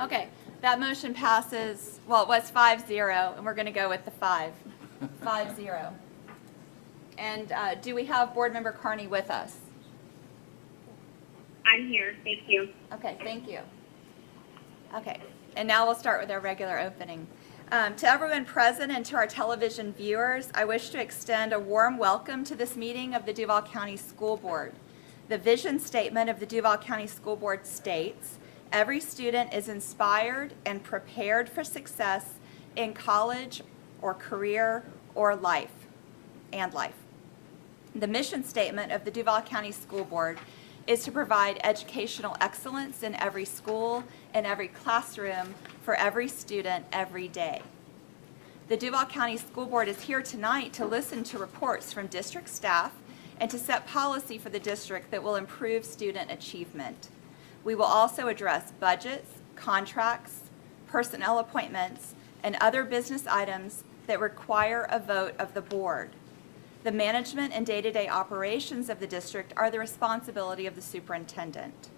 Okay, that motion passes, well, it was 5-0, and we're going to go with the 5. 5-0. And do we have Board Member Carney with us? I'm here. Thank you. Okay, thank you. Okay, and now we'll start with our regular opening. To everyone present and to our television viewers, I wish to extend a warm welcome to this meeting of the Duval County School Board. The vision statement of the Duval County School Board states, "Every student is inspired and prepared for success in college or career or life." The mission statement of the Duval County School Board is to provide educational excellence in every school and every classroom for every student every day. The Duval County School Board is here tonight to listen to reports from district staff and to set policy for the district that will improve student achievement. We will also address budgets, contracts, personnel appointments, and other business items that require a vote of the board. The management and day-to-day operations of the district are the responsibility of the superintendent.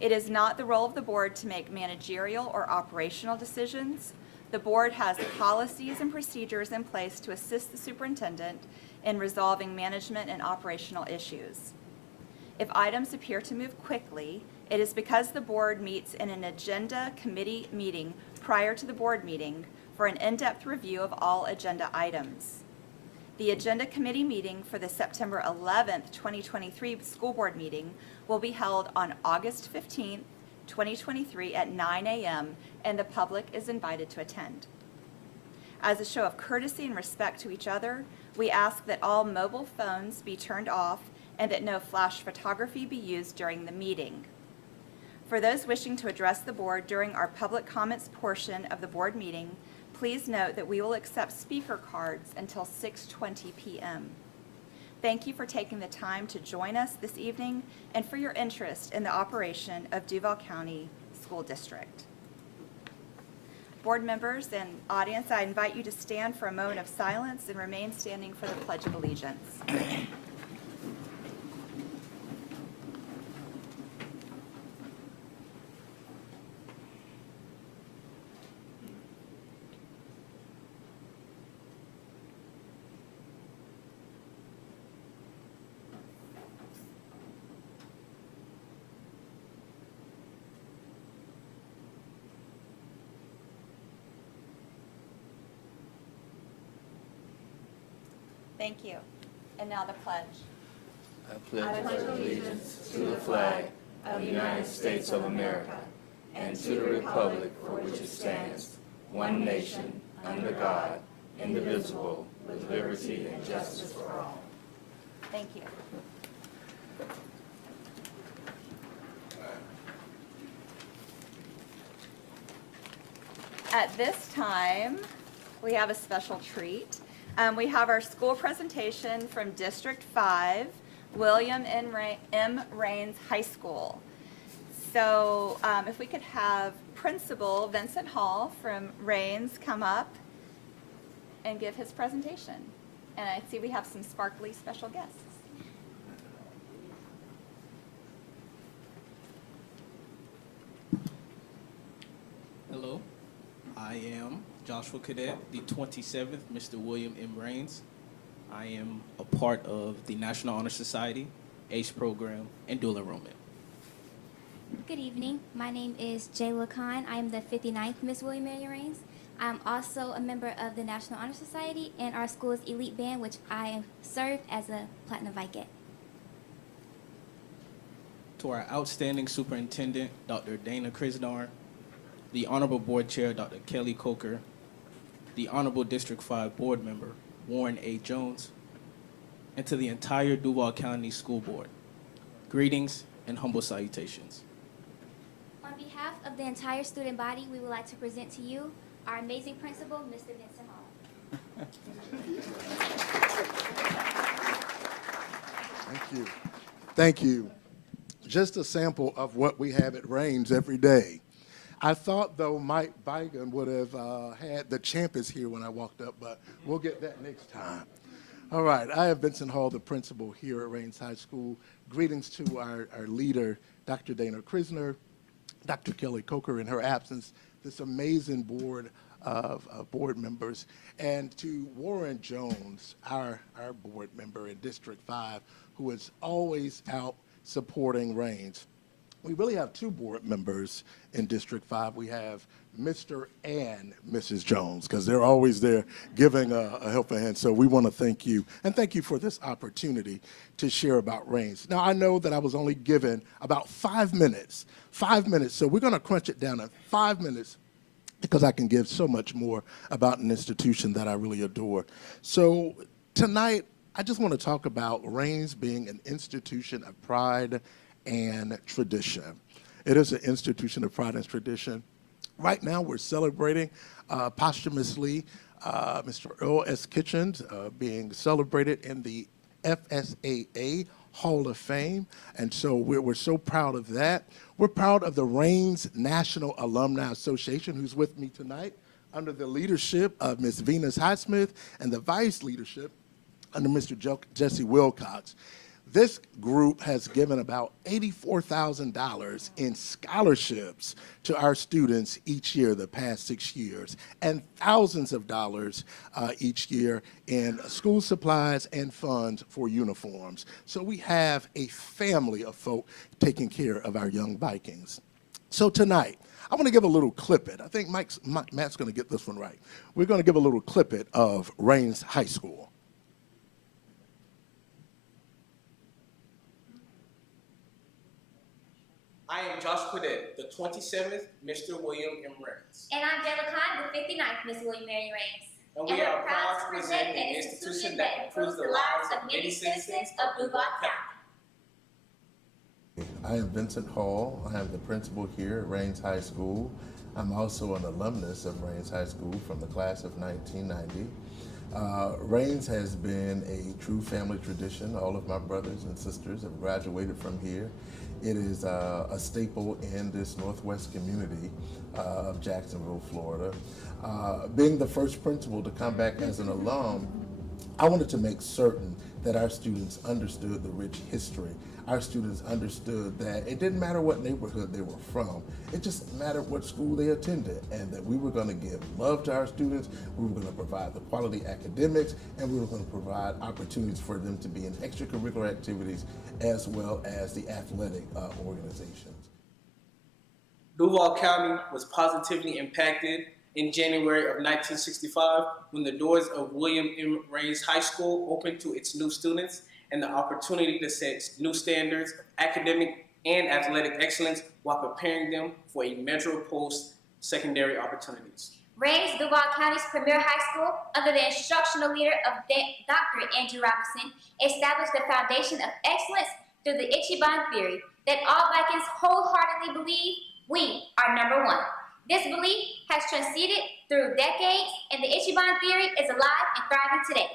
It is not the role of the board to make managerial or operational decisions. The board has policies and procedures in place to assist the superintendent in resolving management and operational issues. If items appear to move quickly, it is because the board meets in an agenda committee meeting prior to the board meeting for an in-depth review of all agenda items. The agenda committee meeting for the September 11th, 2023 school board meeting will be held on August 15th, 2023 at 9 a.m. and the public is invited to attend. As a show of courtesy and respect to each other, we ask that all mobile phones be turned off and that no flash photography be used during the meeting. For those wishing to address the board during our public comments portion of the board meeting, please note that we will accept speaker cards until 6:20 p.m. Thank you for taking the time to join us this evening and for your interest in the operation of Duval County School District. Board members and audience, I invite you to stand for a moment of silence and remain standing for the Pledge of Allegiance. Thank you. And now the pledge. I pledge allegiance to the flag of the United States of America and to the republic for which it stands, one nation, under God, indivisible, with liberty and justice for all. Thank you. At this time, we have a special treat. We have our school presentation from District 5, William M. Raines High School. So if we could have Principal Vincent Hall from Raines come up and give his presentation. And I see we have some sparkly special guests. Hello, I am Joshua Cadet, the 27th Mr. William M. Raines. I am a part of the National Honor Society, ACE program, and dual enrollment. Good evening. My name is Jayla Khan. I am the 59th Miss William M. Raines. I'm also a member of the National Honor Society and our school's elite band, which I served as a Platinum Viscount. To our outstanding superintendent, Dr. Dana Krisnar, the Honorable Board Chair, Dr. Kelly Coker, the Honorable District 5 Board Member, Warren A. Jones, and to the entire Duval County School Board, greetings and humble salutations. On behalf of the entire student body, we would like to present to you our amazing principal, Mr. Vincent Hall. Thank you. Thank you. Just a sample of what we have at Raines every day. I thought, though, Mike Vigan would have had the champions here when I walked up, but we'll get that next time. All right, I am Vincent Hall, the principal here at Raines High School. Greetings to our leader, Dr. Dana Krisnar, Dr. Kelly Coker in her absence, this amazing board of board members, and to Warren Jones, our board member in District 5, who is always out supporting Reigns. We really have two board members in District 5. We have Mr. and Mrs. Jones, because they're always there giving a helping hand. So we want to thank you, and thank you for this opportunity to share about Reigns. Now, I know that I was only given about 5 minutes, so we're going to crunch it down in 5 minutes, because I can give so much more about an institution that I really adore. So tonight, I just want to talk about Reigns being an institution of pride and tradition. It is an institution of pride and tradition. Right now, we're celebrating posthumously Mr. Earl S. Kitchens being celebrated in the FSAA Hall of Fame, and so we're so proud of that. We're proud of the Reigns National Alumni Association, who's with me tonight, under the leadership of Ms. Venus Highsmith and the vice leadership under Mr. Jesse Wilcox. This group has given about $84,000 in scholarships to our students each year, the past 6 years, and thousands of dollars each year in school supplies and funds for uniforms. So we have a family of folk taking care of our young Vikings. So tonight, I want to give a little clip-it. I think Matt's going to get this one right. We're going to give a little clip-it of Reigns High School. I am Josh Quidette, the 27th Mr. William M. Reigns. And I'm Jayla Khan, the 59th Miss William Mary Reigns. And we are proud to present an institution that improves the lives of many citizens of Duval County. I am Vincent Hall. I am the principal here at Reigns High School. I'm also an alumnus of Reigns High School from the class of 1990. Reigns has been a true family tradition. All of my brothers and sisters have graduated from here. It is a staple in this Northwest community of Jacksonville, Florida. Being the first principal to come back as an alum, I wanted to make certain that our students understood the rich history. Our students understood that it didn't matter what neighborhood they were from, it just mattered what school they attended, and that we were going to give love to our students, we were going to provide the quality academics, and we were going to provide opportunities for them to be in extracurricular activities as well as the athletic organizations. Duval County was positively impacted in January of 1965 when the doors of William M. Reigns High School opened to its new students, and the opportunity to set new standards of academic and athletic excellence while preparing them for immeasurable post-secondary opportunities. Reigns, Duval County's premier high school, under the instructional leader of Dr. Andrew Robinson, established the foundation of excellence through the Ichiban theory that all Vikings wholeheartedly believe we are number one. This belief has transcended through decades, and the Ichiban theory is alive and thriving today.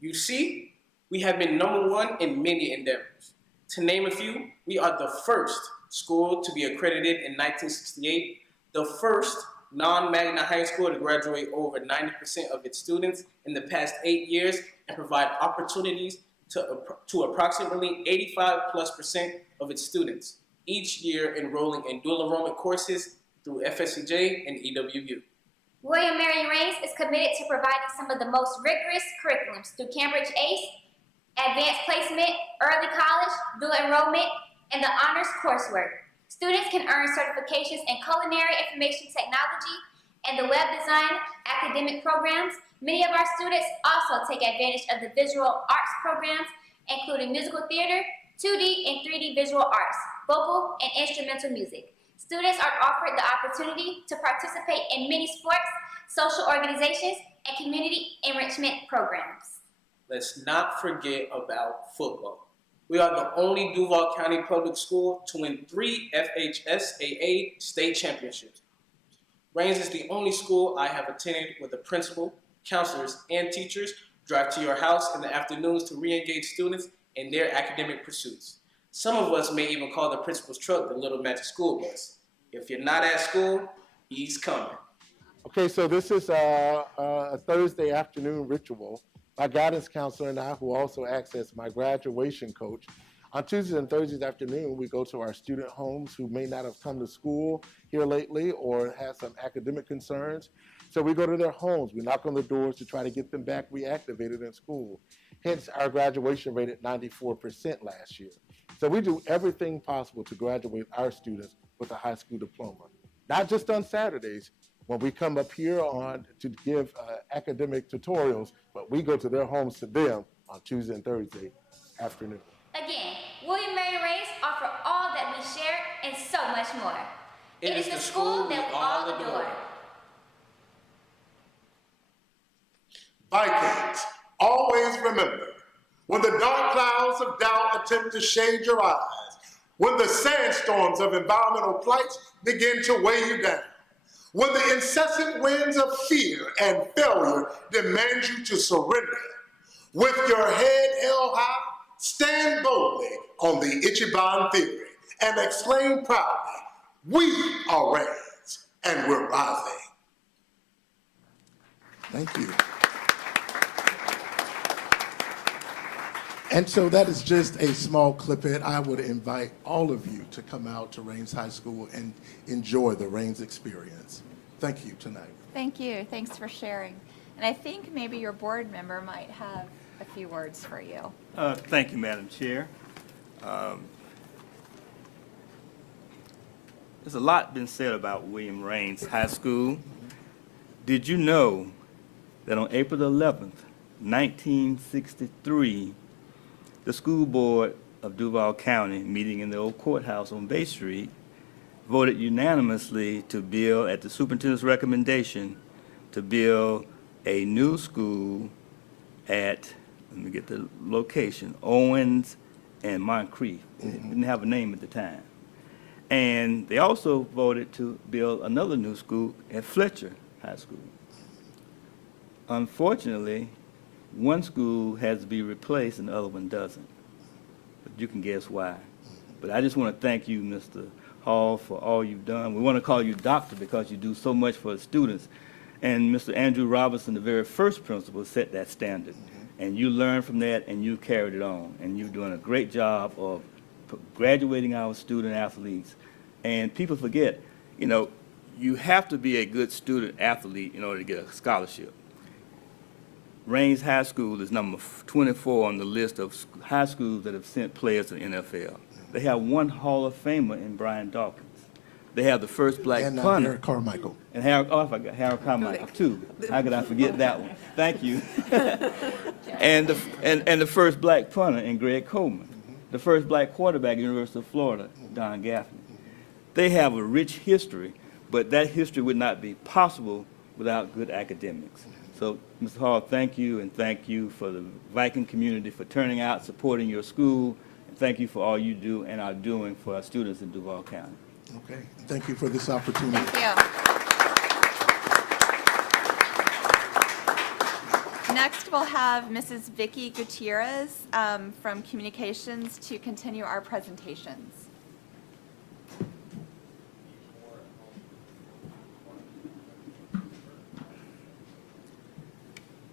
You see, we have been number one in many endeavors. To name a few, we are the first school to be accredited in 1968, the first non-Magna high school to graduate over 90% of its students in the past 8 years and provide opportunities to approximately 85+% of its students, each year enrolling in dual enrollment courses through FSCJ and EWU. William Mary Reigns is committed to providing some of the most rigorous curriculums through Cambridge ACE, advanced placement, early college, dual enrollment, and the honors coursework. Students can earn certifications in culinary information technology and the web design academic programs. Many of our students also take advantage of the visual arts programs, including musical theater, 2D and 3D visual arts, vocal and instrumental music. Students are offered the opportunity to participate in many sports, social organizations, and community enrichment programs. Let's not forget about football. We are the only Duval County Public School to win 3 FHSAA state championships. Reigns is the only school I have attended where the principal, counselors, and teachers drive to your house in the afternoons to re-engage students in their academic pursuits. Some of us may even call the principal's truck the Little Magic School Bus. If you're not at school, he's coming. Okay, so this is a Thursday afternoon ritual. My guidance counselor and I, who also acts as my graduation coach, On Tuesdays and Thursdays afternoon, we go to our student homes who may not have come to school here lately or have some academic concerns. So we go to their homes, we knock on the doors to try to get them back reactivated in school. Hence our graduation rate at 94% last year. So we do everything possible to graduate our students with a high school diploma. Not just on Saturdays, when we come up here on to give academic tutorials, but we go to their homes to them on Tuesday and Thursday afternoon. Again, William Mary Raines offer all that we share and so much more. It is the school that we all adore. Vikings, always remember, when the dark clouds of doubt attempt to shade your eyes, when the sandstorms of environmental plights begin to weigh you down, when the incessant winds of fear and failure demand you to surrender, with your head held high, stand boldly on the Ichiban theory and exclaim proudly, we are Raines and we're rising. Thank you. And so that is just a small clip-in. I would invite all of you to come out to Raines High School and enjoy the Raines experience. Thank you tonight. Thank you. Thanks for sharing. And I think maybe your board member might have a few words for you. Thank you, Madam Chair. There's a lot been said about William Raines High School. Did you know that on April the 11th, 1963, the school board of Duval County, meeting in the old courthouse on Bay Street, voted unanimously to build, at the superintendent's recommendation, to build a new school at, let me get the location, Owens and Moncrief. It didn't have a name at the time. And they also voted to build another new school at Fletcher High School. Unfortunately, one school has to be replaced and the other one doesn't. But you can guess why. But I just want to thank you, Mr. Hall, for all you've done. We want to call you doctor because you do so much for the students. And Mr. Andrew Robinson, the very first principal, set that standard. And you learned from that and you carried it on. And you're doing a great job of graduating our student athletes. And people forget, you know, you have to be a good student athlete in order to get a scholarship. Raines High School is number 24 on the list of high schools that have sent players to the NFL. They have one Hall of Famer in Brian Dawkins. They have the first black punter. Harold Carmichael. And Harold, oh, I forgot Harold Carmichael too. How could I forget that one? Thank you. and the first black punter in Greg Coleman. The first black quarterback at University of Florida, Don Gaffney. They have a rich history, but that history would not be possible without good academics. So, Mr. Hall, thank you, and thank you for the Viking community for turning out, supporting your school, and thank you for all you do and are doing for our students in Duval County. Okay, thank you for this opportunity. Thank you. Next, we'll have Mrs. Vicky Gutierrez from Communications to continue our presentations.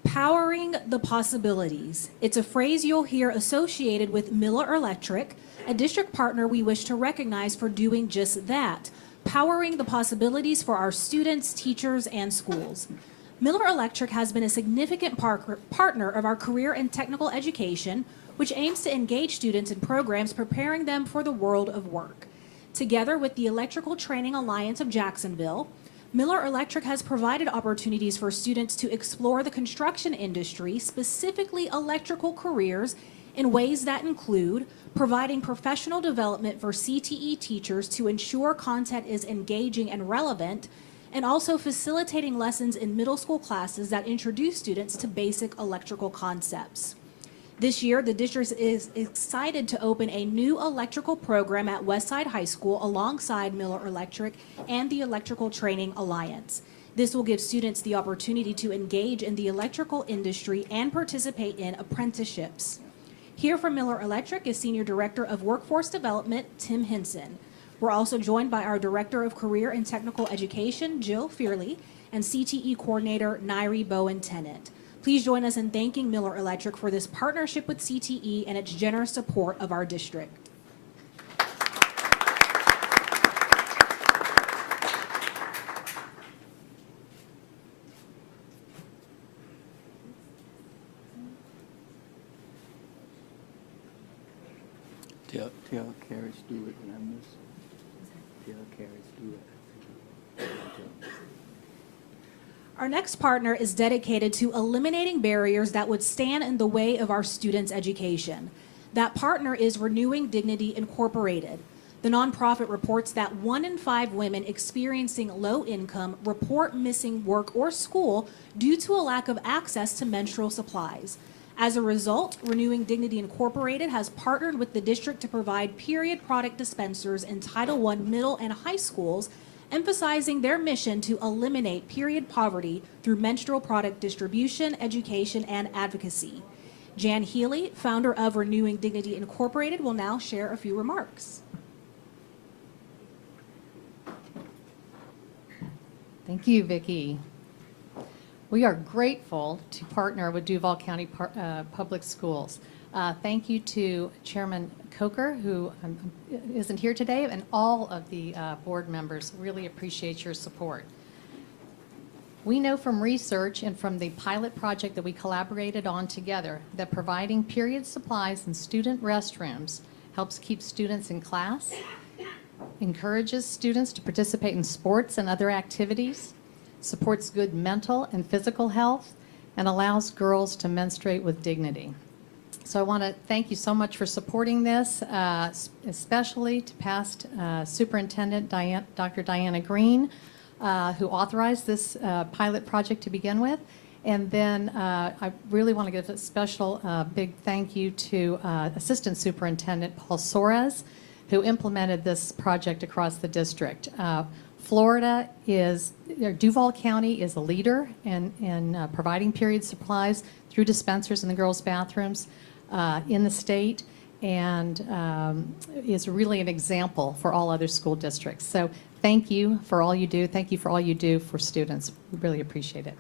Powering the possibilities. It's a phrase you'll hear associated with Miller Electric, a district partner we wish to recognize for doing just that, powering the possibilities for our students, teachers, and schools. Miller Electric has been a significant partner of our career and technical education, which aims to engage students in programs preparing them for the world of work. Together with the Electrical Training Alliance of Jacksonville, Miller Electric has provided opportunities for students to explore the construction industry, specifically electrical careers, in ways that include providing professional development for CTE teachers to ensure content is engaging and relevant, and also facilitating lessons in middle school classes that introduce students to basic electrical concepts. This year, the district is excited to open a new electrical program at Westside High School alongside Miller Electric and the Electrical Training Alliance. This will give students the opportunity to engage in the electrical industry and participate in apprenticeships. Here from Miller Electric is Senior Director of Workforce Development, Tim Henson. We're also joined by our Director of Career and Technical Education, Jill Fearley, and CTE Coordinator, Nairi Bowen-Tennant. Please join us in thanking Miller Electric for this partnership with CTE and its generous support of our district. Tell Carrie Stewart that I miss her. Tell Carrie Stewart. Our next partner is dedicated to eliminating barriers that would stand in the way of our students' education. That partner is Renewing Dignity Incorporated. The nonprofit reports that 1 in 5 women experiencing low income report missing work or school due to a lack of access to menstrual supplies. As a result, Renewing Dignity Incorporated has partnered with the district to provide period product dispensers in Title I middle and high schools, emphasizing their mission to eliminate period poverty through menstrual product distribution, education, and advocacy. Jan Healy, founder of Renewing Dignity Incorporated, will now share a few remarks. Thank you, Vicki. We are grateful to partner with Duval County Public Schools. Thank you to Chairman Coker, who isn't here today, and all of the board members. Really appreciate your support. We know from research and from the pilot project that we collaborated on together that providing period supplies in student restrooms helps keep students in class, encourages students to participate in sports and other activities, supports good mental and physical health, and allows girls to menstruate with dignity. So I want to thank you so much for supporting this, especially to past Superintendent Dr. Diana Green, who authorized this pilot project to begin with. And then I really want to give a special big thank you to Assistant Superintendent Paul Soares, who implemented this project across the district. Duval County is a leader in providing period supplies through dispensers in the girls' bathrooms in the state, and is really an example for all other school districts. So thank you for all you do. Thank you for all you do for students. We really appreciate it.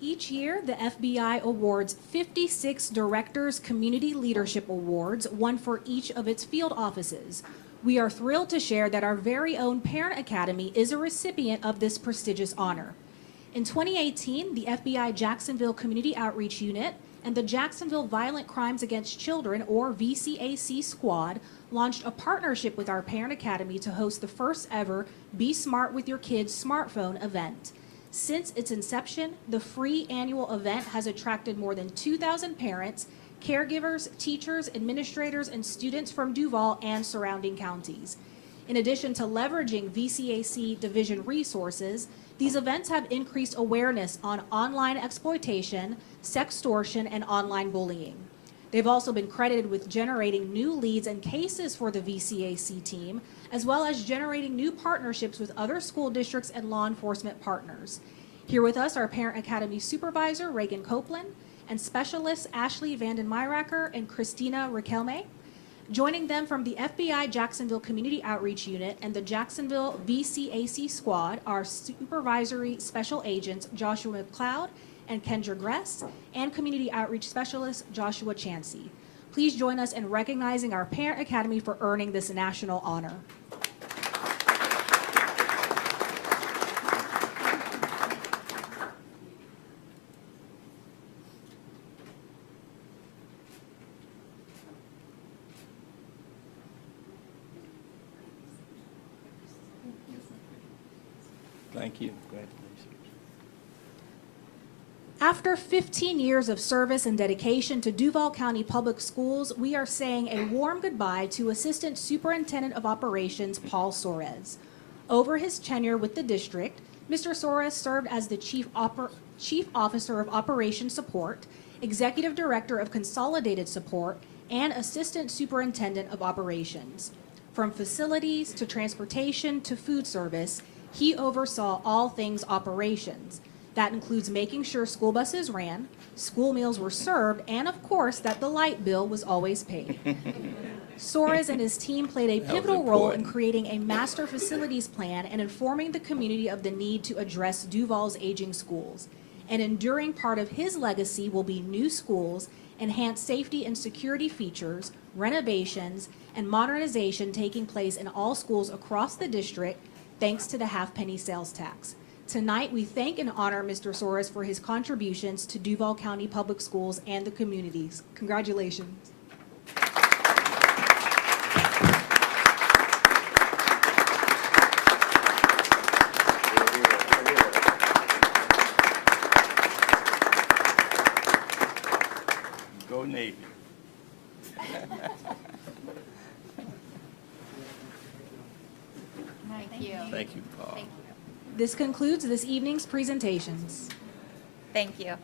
Each year, the FBI awards 56 Directors Community Leadership Awards, one for each of its field offices. We are thrilled to share that our very own Parent Academy is a recipient of this prestigious honor. In 2018, the FBI Jacksonville Community Outreach Unit and the Jacksonville Violent Crimes Against Children, or VCAC Squad, launched a partnership with our Parent Academy to host the first ever Be Smart with Your Kids smartphone event. Since its inception, the free annual event has attracted more than 2,000 parents, caregivers, teachers, administrators, and students from Duval and surrounding counties. In addition to leveraging VCAC division resources, these events have increased awareness on online exploitation, sextortion, and online bullying. They've also been credited with generating new leads and cases for the VCAC team, as well as generating new partnerships with other school districts and law enforcement partners. Here with us are Parent Academy Supervisor Reagan Copeland and Specialists Ashley Vanden Myracker and Christina Riquelme. Joining them from the FBI Jacksonville Community Outreach Unit and the Jacksonville VCAC Squad are Supervisory Special Agents Joshua McLeod and Kendra Gress, and Community Outreach Specialist Joshua Chansey. Please join us in recognizing our Parent Academy for earning this national honor. Thank you. After 15 years of service and dedication to Duval County Public Schools, we are saying a warm goodbye to Assistant Superintendent of Operations Paul Soares. Over his tenure with the district, Mr. Soares served as the Chief Officer of Operations Support, Executive Director of Consolidated Support, and Assistant Superintendent of Operations. From facilities to transportation to food service, he oversaw all things operations. That includes making sure school buses ran, school meals were served, and of course, that the light bill was always paid. Soares and his team played a pivotal role in creating a master facilities plan and informing the community of the need to address Duval's aging schools. An enduring part of his legacy will be new schools, enhanced safety and security features, renovations, and modernization taking place in all schools across the district thanks to the half-penny sales tax. Tonight, we thank and honor Mr. Soares for his contributions to Duval County Public Schools and the communities. Congratulations. Go Navy. Thank you. Thank you, Paul. This concludes this evening's presentations. Thank you.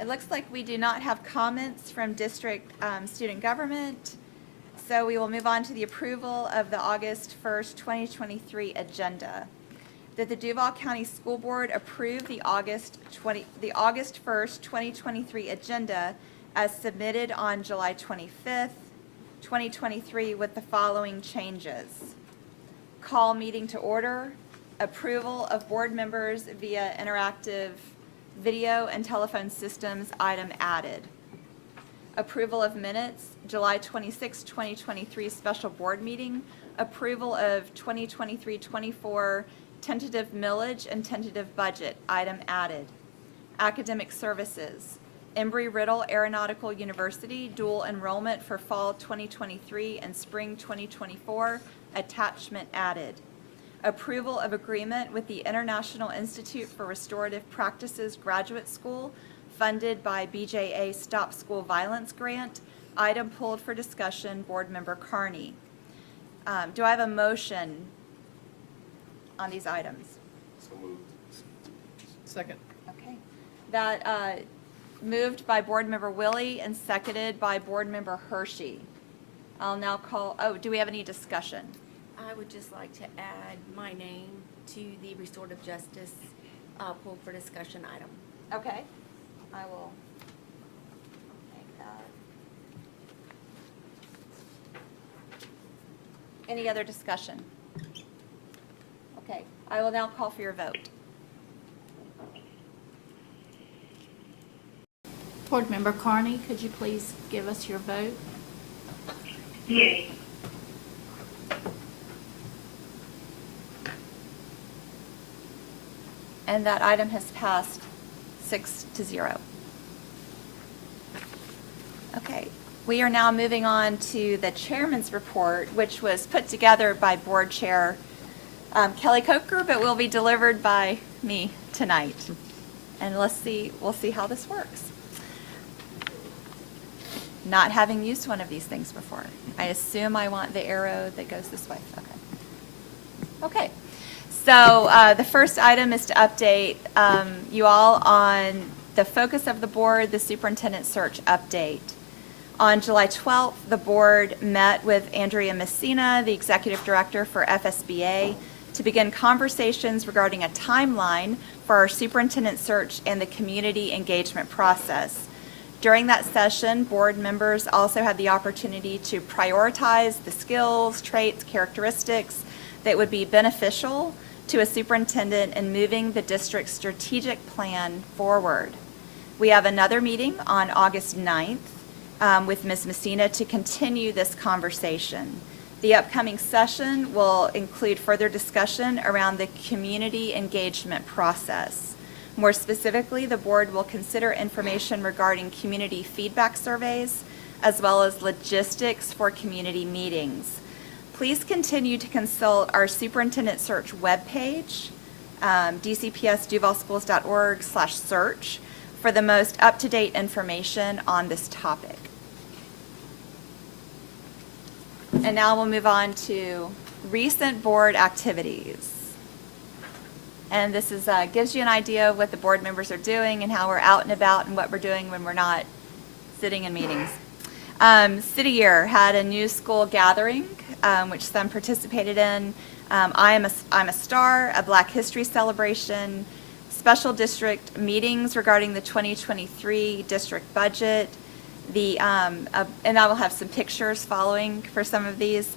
It looks like we do not have comments from district student government, so we will move on to the approval of the August 1st, 2023 agenda. That the Duval County School Board approve the August 1st, 2023 agenda as submitted on July 25th, 2023 with the following changes. Call meeting to order, approval of board members via interactive video and telephone systems, item added. Approval of minutes, July 26, 2023 special board meeting, approval of 2023-24 tentative millage and tentative budget, item added. Academic services, Embry-Riddle Aeronautical University, dual enrollment for fall 2023 and spring 2024, attachment added. Approval of agreement with the International Institute for Restorative Practices Graduate School, funded by BJA Stop School Violence Grant, item pulled for discussion, Board Member Carney. Do I have a motion on these items? So moved. Second. Okay. That moved by Board Member Willie and seconded by Board Member Hershey. I'll now call, do we have any discussion? I would just like to add my name to the restorative justice pulled for discussion item. Okay. I will make that. Any other discussion? Okay, I will now call for your vote. Board Member Carney, could you please give us your vote? Yay. And that item has passed 6-0. Okay, we are now moving on to the chairman's report, which was put together by Board Chair Kelly Coker, but will be delivered by me tonight. And we'll see how this works. Not having used one of these things before. I assume I want the arrow that goes this way. Okay. So the first item is to update you all on the focus of the board, the superintendent search update. On July 12th, the board met with Andrea Messina, the executive director for FSBA, to begin conversations regarding a timeline for our superintendent search and the community engagement process. During that session, board members also had the opportunity to prioritize the skills, traits, characteristics that would be beneficial to a superintendent in moving the district's strategic plan forward. We have another meeting on August 9th with Ms. Messina to continue this conversation. The upcoming session will include further discussion around the community engagement process. More specifically, the board will consider information regarding community feedback surveys, as well as logistics for community meetings. Please continue to consult our superintendent search webpage, dcpsduvalschools.org/search, for the most up-to-date information on this topic. And now we'll move on to recent board activities. And this is, gives you an idea of what the board members are doing and how we're out and about and what we're doing when we're not sitting in meetings. City Year had a new school gathering, which some participated in. I'm a Star, a Black History celebration, special district meetings regarding the 2023 district budget. And I will have some pictures following for some of these.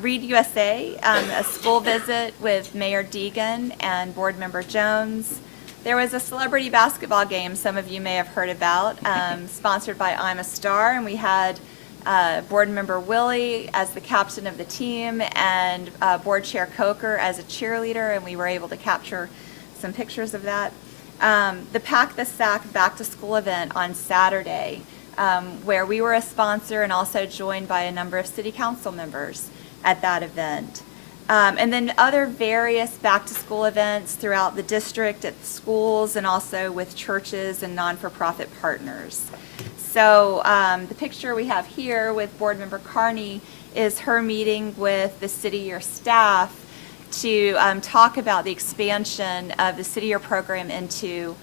Read USA, a school visit with Mayor Deegan and Board Member Jones. There was a celebrity basketball game some of you may have heard about, sponsored by I'm a Star, and we had Board Member Willie as the captain of the team and Board Chair Coker as a cheerleader, and we were able to capture some pictures of that. The Pack the Sack Back to School event on Saturday, where we were a sponsor and also joined by a number of city council members at that event. And then other various back-to-school events throughout the district, at schools, and also with churches and non-for-profit partners. So the picture we have here with Board Member Carney is her meeting with the City Year staff to talk about the expansion of the City Year program into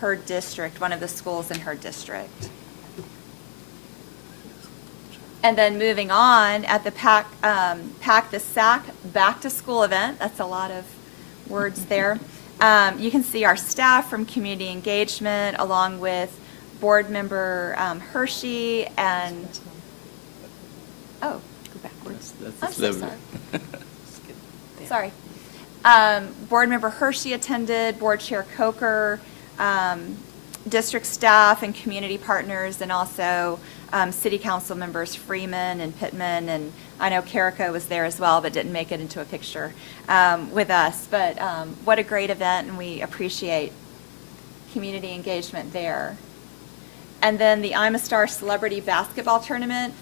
her district, one of the schools in her district. And then moving on, at the Pack the Sack Back to School event, that's a lot of words there. You can see our staff from community engagement along with Board Member Hershey and, oh, go backwards. I'm so sorry. Sorry. Board Member Hershey attended, Board Chair Coker, district staff and community partners, and also city council members Freeman and Pittman, and I know Carrico was there as well, but didn't make it into a picture with us. But what a great event, and we appreciate community engagement there. And then the I'm a Star Celebrity Basketball Tournament,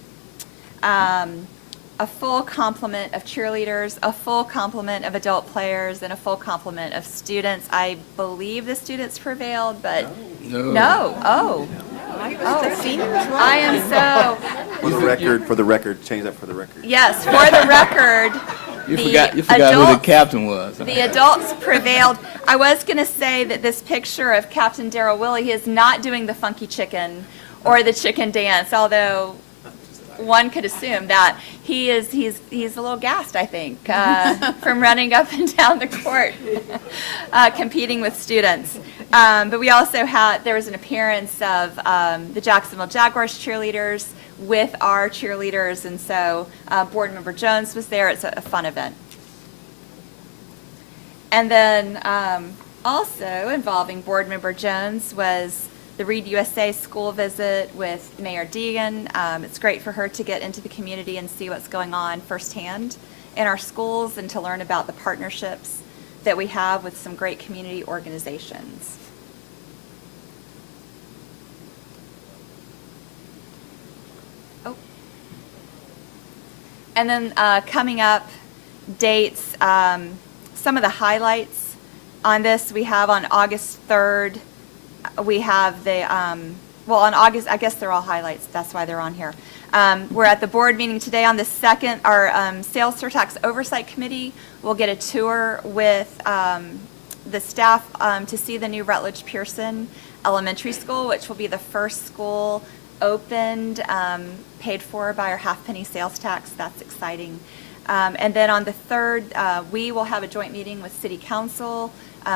a full complement of cheerleaders, a full complement of adult players, and a full complement of students. I believe the students prevailed, but no. Oh, I am so. For the record, change that for the record. Yes, for the record. You forgot who the captain was. The adults prevailed. I was going to say that this picture of Captain Darrell Willie, he is not doing the funky chicken or the chicken dance, although one could assume that he's a little gassed, I think, from running up and down the court, competing with students. But we also there was an appearance of the Jacksonville Jaguars cheerleaders with our cheerleaders, and so Board Member Jones was there. It's a fun event. And then also involving Board Member Jones was the Read USA school visit with Mayor Deegan. It's great for her to get into the community and see what's going on firsthand in our schools and to learn about the partnerships that we have with some great community organizations. Oh. And then coming up, dates, some of the highlights on this we have on August 3rd. We have the, well, on August, I guess they're all highlights. That's why they're on here. We're at the board meeting today on the 2nd. Our Sales Surtax Oversight Committee will get a tour with the staff to see the new Rutledge Pearson Elementary School, which will be the first school opened, paid for by our half-penny sales tax. That's exciting. And then on the 3rd, we will have a joint meeting with City Council.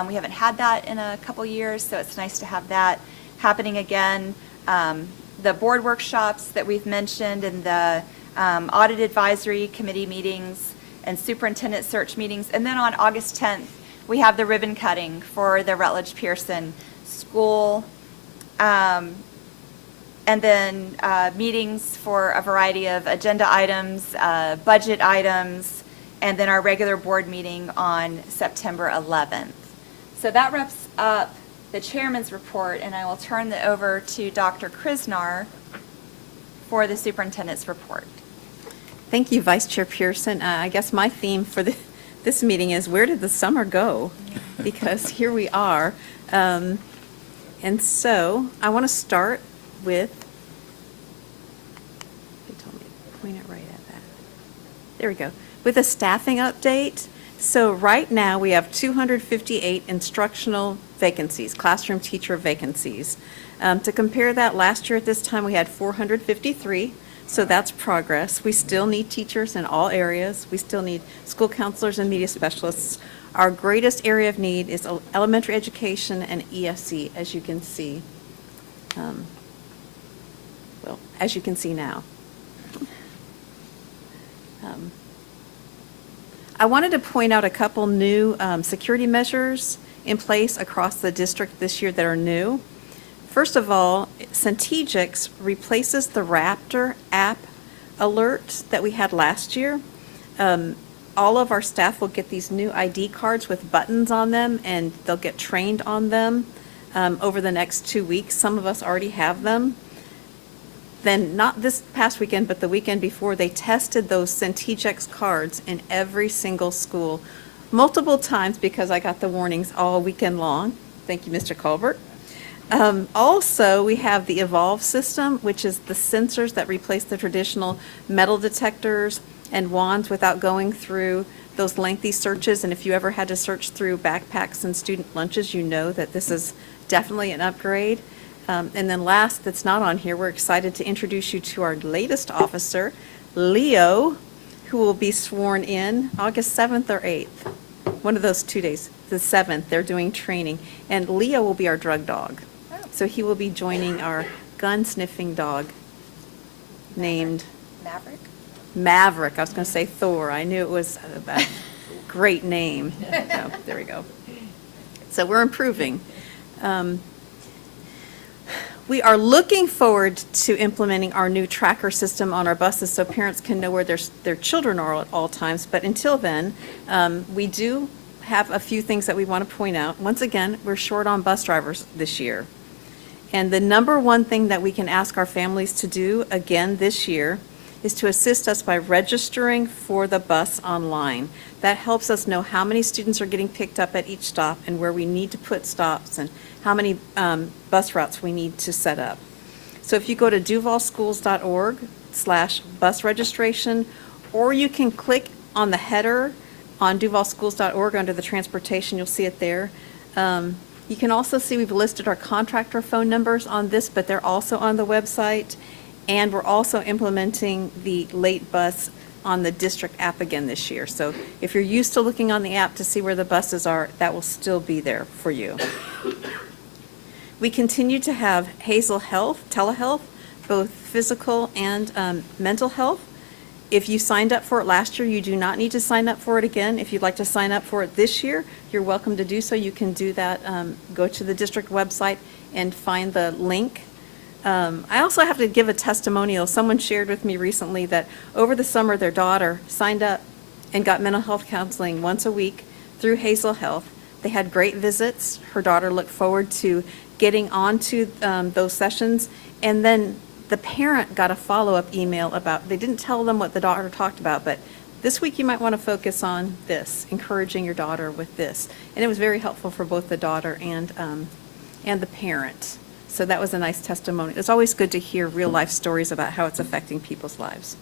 We haven't had that in a couple years, so it's nice to have that happening again. The board workshops that we've mentioned and the audit advisory committee meetings and superintendent search meetings. And then on August 10th, we have the ribbon cutting for the Rutledge Pearson School. And then meetings for a variety of agenda items, budget items, and then our regular board meeting on September 11th. So that wraps up the chairman's report, and I will turn it over to Dr. Krisnar for the superintendent's report. Thank you, Vice Chair Pearson. I guess my theme for this meeting is, where did the summer go? Because here we are. And so I want to start with, they told me to point it right at that. There we go. with a staffing update. So right now, we have 258 instructional vacancies, classroom teacher vacancies. To compare that, last year at this time, we had 453, so that's progress. We still need teachers in all areas. We still need school counselors and media specialists. Our greatest area of need is elementary education and ESE, as you can see. Well, as you can see now. I wanted to point out a couple new security measures in place across the district this year that are new. First of all, Centegix replaces the Raptor app alert that we had last year. All of our staff will get these new ID cards with buttons on them, and they'll get trained on them over the next 2 weeks. Some of us already have them. Then, not this past weekend, but the weekend before, they tested those Centegix cards in every single school multiple times because I got the warnings all weekend long. Thank you, Mr. Colbert. Also, we have the Evolve system, which is the sensors that replace the traditional metal detectors and wands without going through those lengthy searches. And if you ever had to search through backpacks and student lunches, you know that this is definitely an upgrade. And then last, that's not on here, we're excited to introduce you to our latest officer, Leo, who will be sworn in August 7th or 8th. One of those 2 days, the 7th, they're doing training. And Leo will be our drug dog. So he will be joining our gun-sniffing dog named Maverick? Maverick. I was going to say Thor. I knew it was a great name. So, there we go. So we're improving. We are looking forward to implementing our new tracker system on our buses so parents can know where their children are at all times. But until then, we do have a few things that we want to point out. Once again, we're short on bus drivers this year. And the number one thing that we can ask our families to do again this year is to assist us by registering for the bus online. That helps us know how many students are getting picked up at each stop and where we need to put stops and how many bus routes we need to set up. So if you go to duvalschools.org/bus registration, or you can click on the header on duvalschools.org under the transportation, you'll see it there. You can also see we've listed our contractor phone numbers on this, but they're also on the website. And we're also implementing the late bus on the district app again this year. So if you're used to looking on the app to see where the buses are, that will still be there for you. We continue to have Hazel Health, telehealth, both physical and mental health. If you signed up for it last year, you do not need to sign up for it again. If you'd like to sign up for it this year, you're welcome to do so. You can do that. Go to the district website and find the link. I also have to give a testimonial. Someone shared with me recently that over the summer, their daughter signed up and got mental health counseling once a week through Hazel Health. They had great visits. Her daughter looked forward to getting onto those sessions. And then the parent got a follow-up email about, they didn't tell them what the daughter talked about, but this week you might want to focus on this, encouraging your daughter with this. And it was very helpful for both the daughter and the parent. So that was a nice testimony. It's always good to hear real-life stories about how it's affecting people's lives.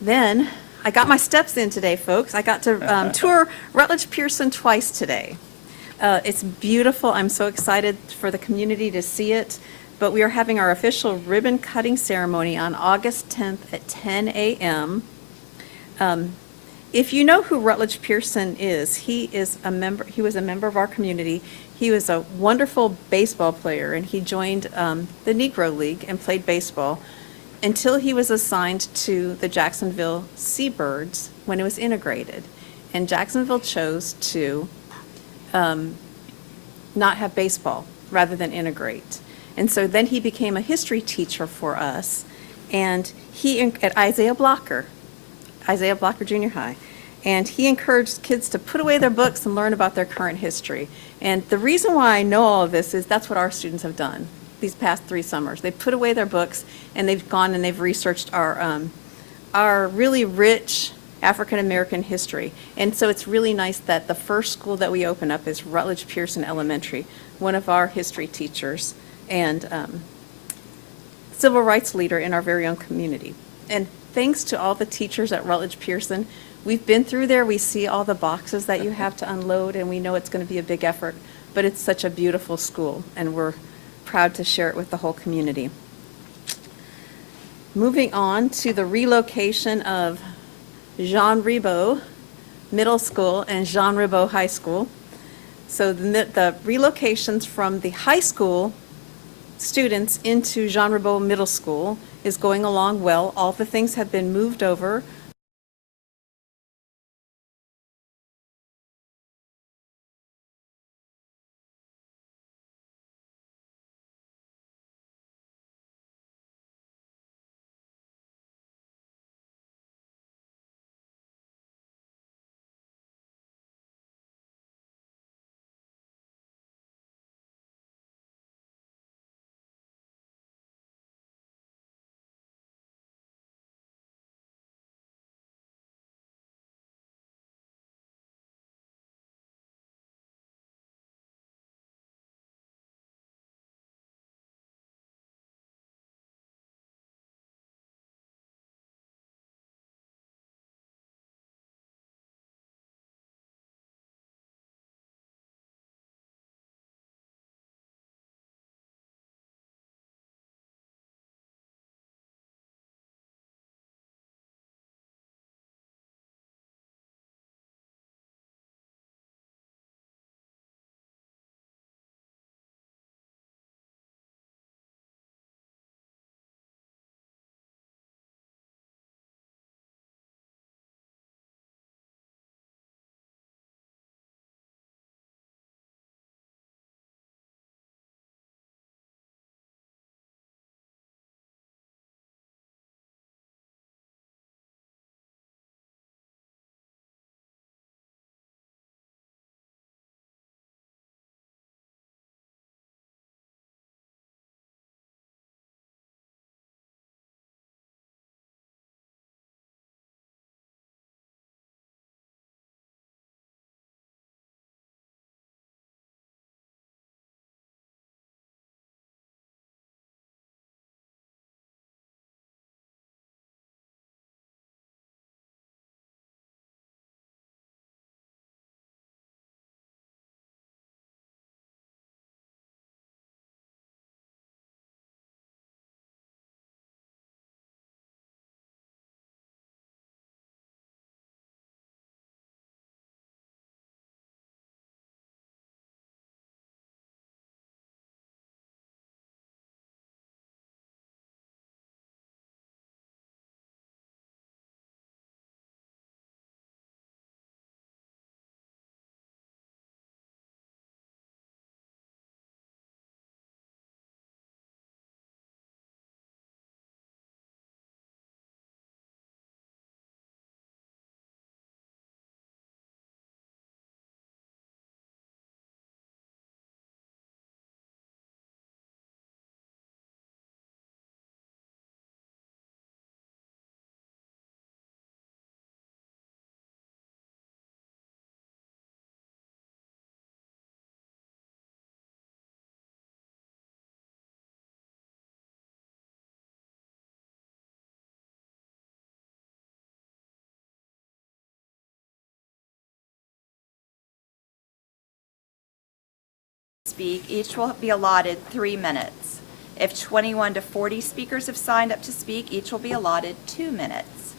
Then, I got my steps in today, folks. I got to tour Rutledge Pearson twice today. It's beautiful. I'm so excited for the community to see it. But we are having our official ribbon cutting ceremony on August 10th at 10 a.m. If you know who Rutledge Pearson is, he was a member of our community. He was a wonderful baseball player, and he joined the Negro League and played baseball until he was assigned to the Jacksonville Seabirds when it was integrated. And Jacksonville chose to not have baseball rather than integrate. And so then he became a history teacher for us, and at Isaiah Blocker Junior High. And he encouraged kids to put away their books and learn about their current history. And the reason why I know all of this is that's what our students have done these past 3 summers. They've put away their books, and they've gone and they've researched our really rich African-American history. And so it's really nice that the first school that we open up is Rutledge Pearson Elementary, one of our history teachers and civil rights leader in our very own community. And thanks to all the teachers at Rutledge Pearson. We've been through there, we see all the boxes that you have to unload, and we know it's going to be a big effort, but it's such a beautiful school, and we're proud to share it with the whole community. Moving on to the relocation of Jean Ribaud Middle School and Jean Ribaud High School. So the relocations from the high school students into Jean Ribaud Middle School is going along well. All the things have been moved over. Speak, each will be allotted 3 minutes. If 21 to 40 speakers have signed up to speak, each will be allotted 2 minutes.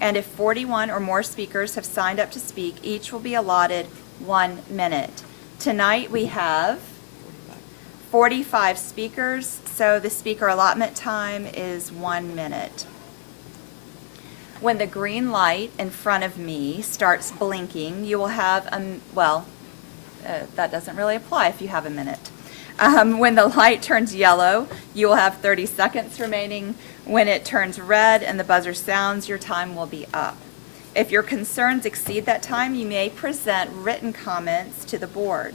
And if 41 or more speakers have signed up to speak, each will be allotted 1 minute. Tonight we have 45 speakers, so the speaker allotment time is 1 minute. When the green light in front of me starts blinking, you will have that doesn't really apply if you have a minute. When the light turns yellow, you will have 30 seconds remaining. When it turns red and the buzzer sounds, your time will be up. If your concerns exceed that time, you may present written comments to the board.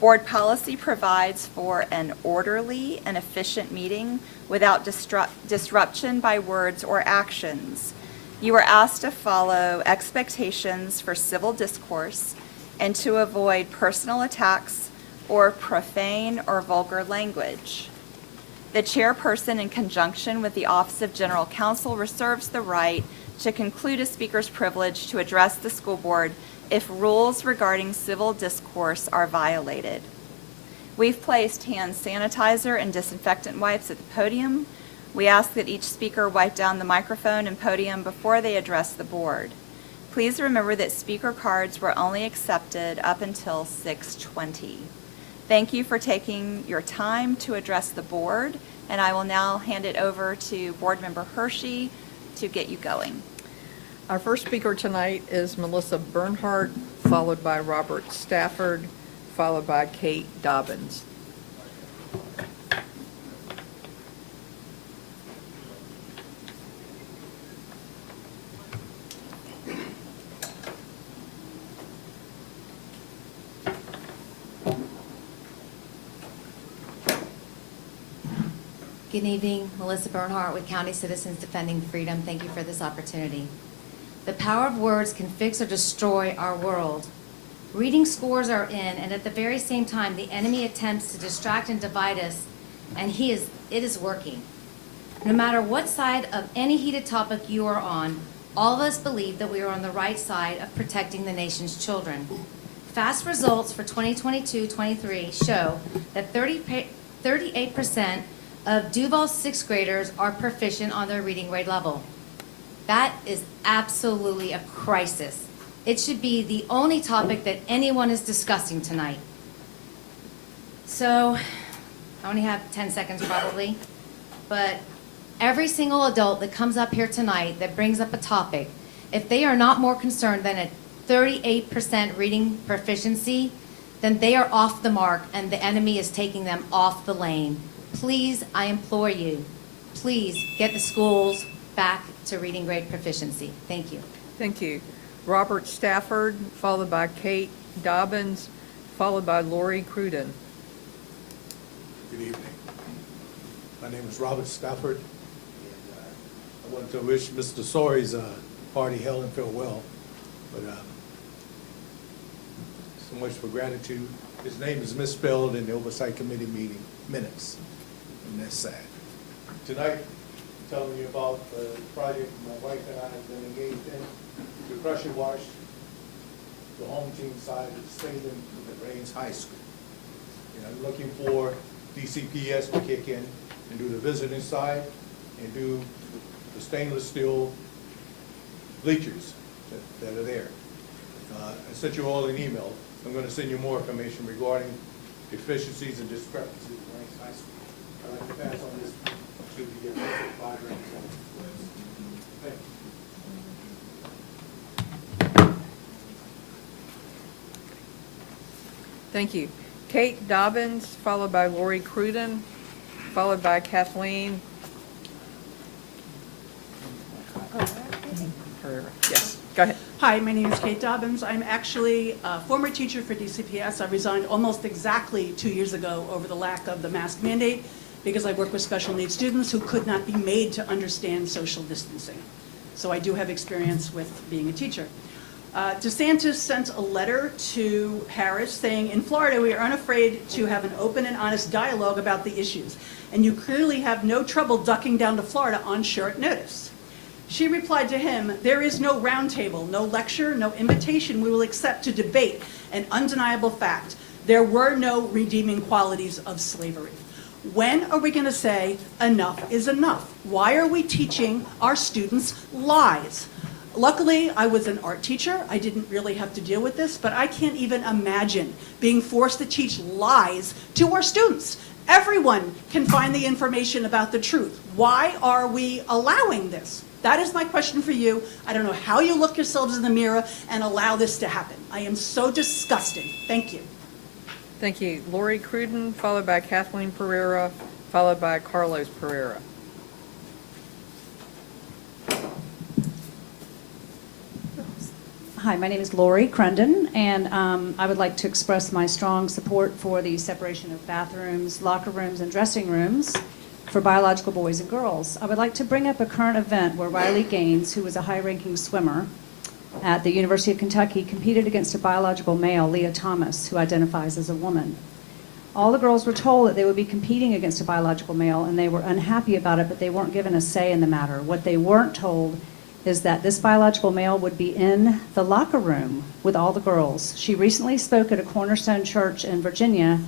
Board policy provides for an orderly and efficient meeting without disruption by words or actions. You are asked to follow expectations for civil discourse and to avoid personal attacks or profane or vulgar language. The chairperson, in conjunction with the Office of General Counsel, reserves the right to conclude a speaker's privilege to address the school board if rules regarding civil discourse are violated. We've placed hand sanitizer and disinfectant wipes at the podium. We ask that each speaker wipe down the microphone and podium before they address the board. Please remember that speaker cards were only accepted up until 6:20. Thank you for taking your time to address the board, and I will now hand it over to Board Member Hershey to get you going. Our first speaker tonight is Melissa Bernhardt, followed by Robert Stafford, followed by Kate Dobbins. Good evening, Melissa Bernhardt with County Citizens Defending Freedom. Thank you for this opportunity. The power of words can fix or destroy our world. Reading scores are in, and at the very same time, the enemy attempts to distract and divide us, and it is working. No matter what side of any heated topic you are on, all of us believe that we are on the right side of protecting the nation's children. Fast results for 2022-23 show that 38% of Duval's sixth graders are proficient on their reading grade level. That is absolutely a crisis. It should be the only topic that anyone is discussing tonight. So, I only have 10 seconds probably, but every single adult that comes up here tonight that brings up a topic, if they are not more concerned than a 38% reading proficiency, then they are off the mark and the enemy is taking them off the lane. Please, I implore you, please get the schools back to reading grade proficiency. Thank you. Thank you. Robert Stafford, followed by Kate Dobbins, followed by Lori Cruden. Good evening. My name is Robert Stafford, and I want to wish Mr. Sori's party hell and farewell, but so much for gratitude. His name is misspelled in the Oversight Committee meeting minutes, and that's sad. Tonight, I'm telling you about the project my wife and I have been engaged in to pressure wash the home team side of the stadium at Rains High School. And I'm looking for DCPS to kick in and do the visiting side and do the stainless steel bleachers that are there. I sent you all an email. I'm going to send you more information regarding deficiencies and discrepancies at Rains High School. I'd like to pass on this to the five representatives. Thank you. Kate Dobbins, followed by Lori Cruden, followed by Kathleen. Yes, go ahead. Hi, my name is Kate Dobbins. I'm actually a former teacher for DCPS. I resigned almost exactly 2 years ago over the lack of the mask mandate because I work with special needs students who could not be made to understand social distancing. So I do have experience with being a teacher. DeSantis sent a letter to Harris saying, in Florida, we are unafraid to have an open and honest dialogue about the issues, and you clearly have no trouble ducking down to Florida on short notice. She replied to him, there is no roundtable, no lecture, no invitation we will accept to debate an undeniable fact. There were no redeeming qualities of slavery. When are we going to say enough is enough? Why are we teaching our students lies? Luckily, I was an art teacher. I didn't really have to deal with this, but I can't even imagine being forced to teach lies to our students. Everyone can find the information about the truth. Why are we allowing this? That is my question for you. I don't know how you look yourselves in the mirror and allow this to happen. I am so disgusted. Thank you. Thank you. Lori Cruden, followed by Kathleen Pereira, followed by Carlos Pereira. Hi, my name is Lori Cruden, and I would like to express my strong support for the separation of bathrooms, locker rooms, and dressing rooms for biological boys and girls. I would like to bring up a current event where Riley Gaines, who was a high-ranking swimmer at the University of Kentucky, competed against a biological male, Leah Thomas, who identifies as a woman. All the girls were told that they would be competing against a biological male, and they were unhappy about it, but they weren't given a say in the matter. What they weren't told is that this biological male would be in the locker room with all the girls. She recently spoke at a Cornerstone church in Virginia,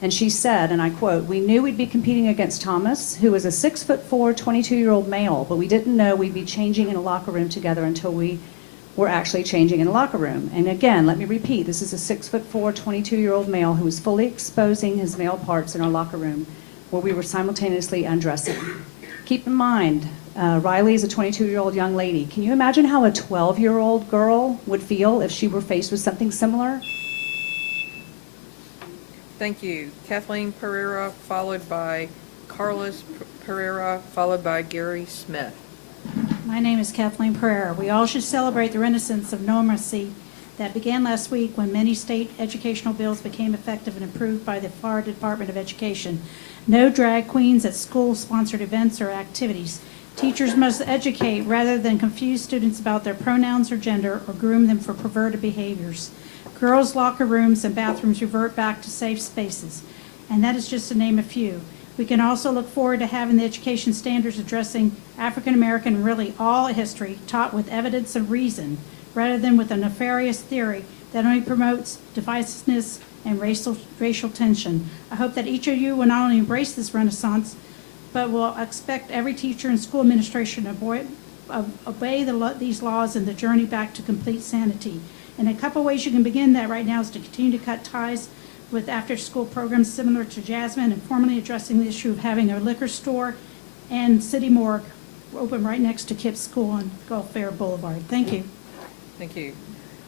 and she said, and I quote, "We knew we'd be competing against Thomas, who is a 6'4", 22-year-old male, but we didn't know we'd be changing in a locker room together until we were actually changing in a locker room." And again, let me repeat, this is a 6'4", 22-year-old male who was fully exposing his male parts in our locker room where we were simultaneously undressing. Keep in mind, Riley is a 22-year-old young lady. Can you imagine how a 12-year-old girl would feel if she were faced with something similar? Thank you. Kathleen Pereira, followed by Carlos Pereira, followed by Gary Smith. My name is Kathleen Pereira. We all should celebrate the renaissance of normacy that began last week when many state educational bills became effective and approved by the Florida Department of Education. No drag queens at school-sponsored events or activities. Teachers must educate rather than confuse students about their pronouns or gender or groom them for perverted behaviors. Girls' locker rooms and bathrooms revert back to safe spaces, and that is just to name a few. We can also look forward to having the education standards addressing African American, really all history, taught with evidence and reason, rather than with a nefarious theory that only promotes divisiveness and racial tension. I hope that each of you will not only embrace this renaissance, but will expect every teacher and school administration to obey these laws in the journey back to complete sanity. And a couple ways you can begin that right now is to continue to cut ties with after-school programs similar to Jasmine and formally addressing the issue of having a liquor store and city morgue open right next to Kipp School on Gulf Fair Boulevard. Thank you. Thank you.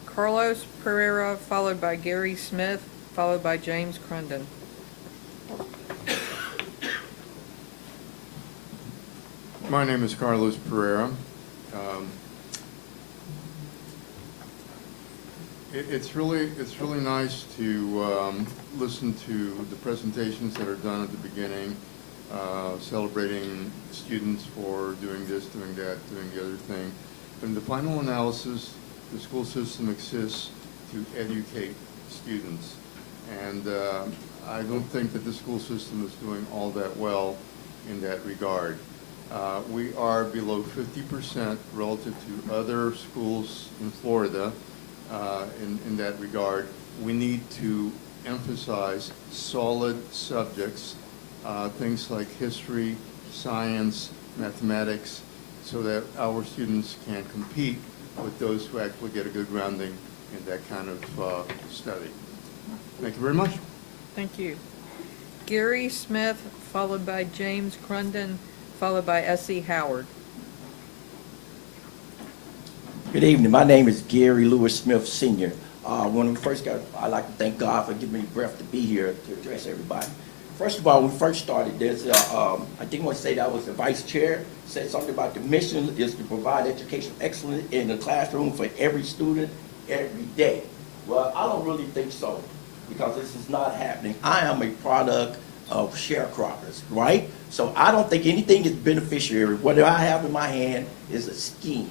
Carlos Pereira, followed by Gary Smith, followed by James Crunden. My name is Carlos Pereira. It's really nice to listen to the presentations that are done at the beginning, celebrating students for doing this, doing that, doing the other thing. But in the final analysis, the school system exists to educate students. And I don't think that the school system is doing all that well in that regard. We are below 50% relative to other schools in Florida in that regard. We need to emphasize solid subjects, things like history, science, mathematics, so that our students can compete with those who actually get a good grounding in that kind of study. Thank you very much. Thank you. Gary Smith, followed by James Crunden, followed by S.E. Howard. Good evening. My name is Gary Lewis Smith, Sr. When we first got, I'd like to thank God for giving me breath to be here to address everybody. First of all, when we first started this, I think I want to say that was the vice chair, said something about the mission is to provide education excellence in the classroom for every student every day. Well, I don't really think so, because this is not happening. I am a product of sharecroppers, right? So I don't think anything is beneficiary. What I have in my hand is a scheme